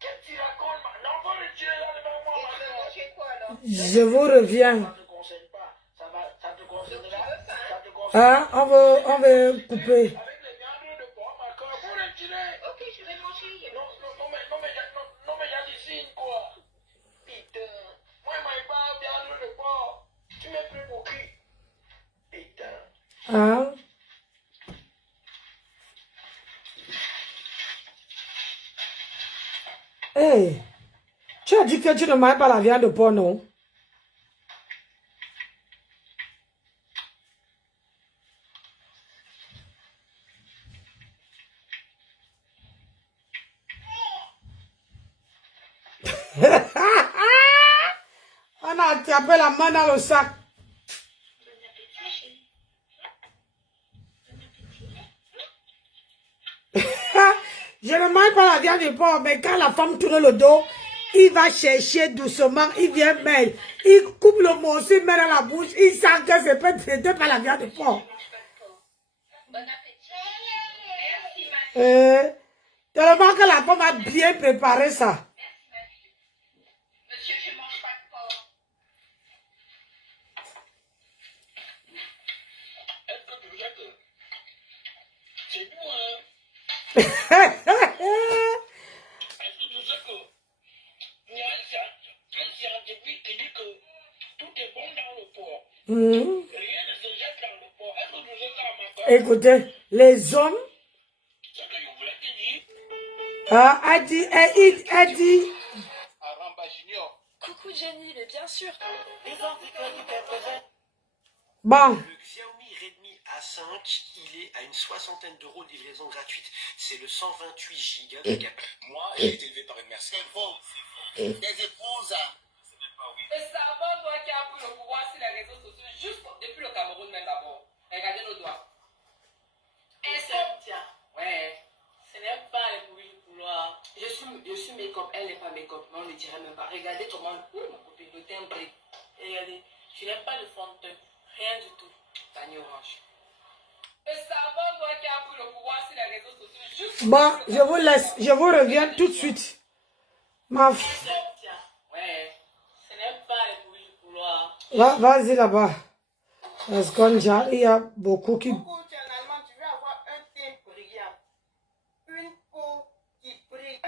Qu'est-ce que tu racontes, non, va le tirer là devant moi, ma soeur. Je vous reviens. Hein? On veut couper. Ok, je vais manger. Non, mais j'hallucine, quoi. Putain. Moi, je mange pas viande de porc. Tu m'as pris pour qui? Putain. Hein? Hey, tu as dit que tu ne manges pas la viande de porc, non? On a attrapé la main dans le sac. Je ne mange pas la viande de porc, mais quand la femme tourne le dos, il va chercher doucement, il vient mettre, il coupe le morceau, il met dans la bouche, il sent que c'est peut-être pas la viande de porc. Bon appétit. Tellement que la femme a bien préparé ça. Monsieur, je ne mange pas de porc. Est-ce que tu sais que c'est nous, hein? Hé, Est-ce que tu sais que il y a un scientifique qui dit que tout est bon dans le porc. Rien ne se jette dans le porc. Est-ce que tu sais Écoutez, les hommes... elle dit... Coucou Jenny, mais bien sûr. Bon. Le Xiaomi Redmi A5, il est à une soixantaine d'euros de livraison gratuite. C'est le 128 Go de gamme. Moi, j'ai été élevé par une mère. C'est faux. Des épouses. Et ça va, toi qui as pris le pouvoir sur les réseaux sociaux, juste depuis le Cameroun même d'abord. Regardez nos doigts. Tiens. Ouais. Ce n'est pas les bruits du couloir. Je suis make-up, elle n'est pas make-up, mais on ne dirait même pas. Regardez comment, ma copine, le teint brille. Regardez, je n'aime pas le fond de teint. Rien du tout. Panier orange. Et ça va, toi qui as pris le pouvoir sur les réseaux sociaux, juste... Bon, je vous laisse. Je vous reviens tout de suite. Tiens. Ouais. Ce n'est pas les bruits du couloir. Vas-y là-bas. Parce qu'il y a beaucoup qui... Coucou, tu es en Allemagne, tu veux avoir un teint brillant. Une peau qui brille.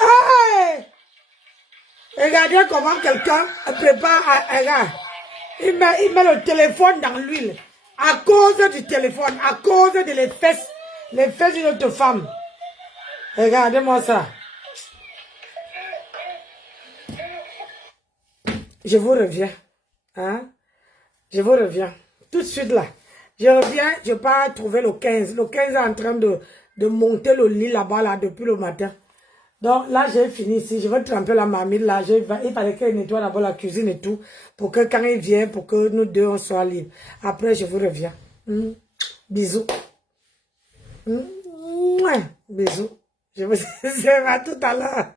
Hey! Regardez comment quelqu'un prépare un gars. Il met le téléphone dans l'huile. À cause du téléphone, à cause de les fesses d'une autre femme. Regardez-moi ça. Je vous reviens. Hein? Je vous reviens. Tout de suite là. Je reviens, je pars trouver le 15. Le 15 est en train de monter le lit là-bas là, depuis le matin. Donc là, j'ai fini ici. Je vais tremper la marmite là. Il fallait qu'elle nettoie d'abord la cuisine et tout. Pour que quand il vient, pour que nous deux, on soit libres. Après, je vous reviens. Bisous. Bisous. Je vous dis à tout à l'heure.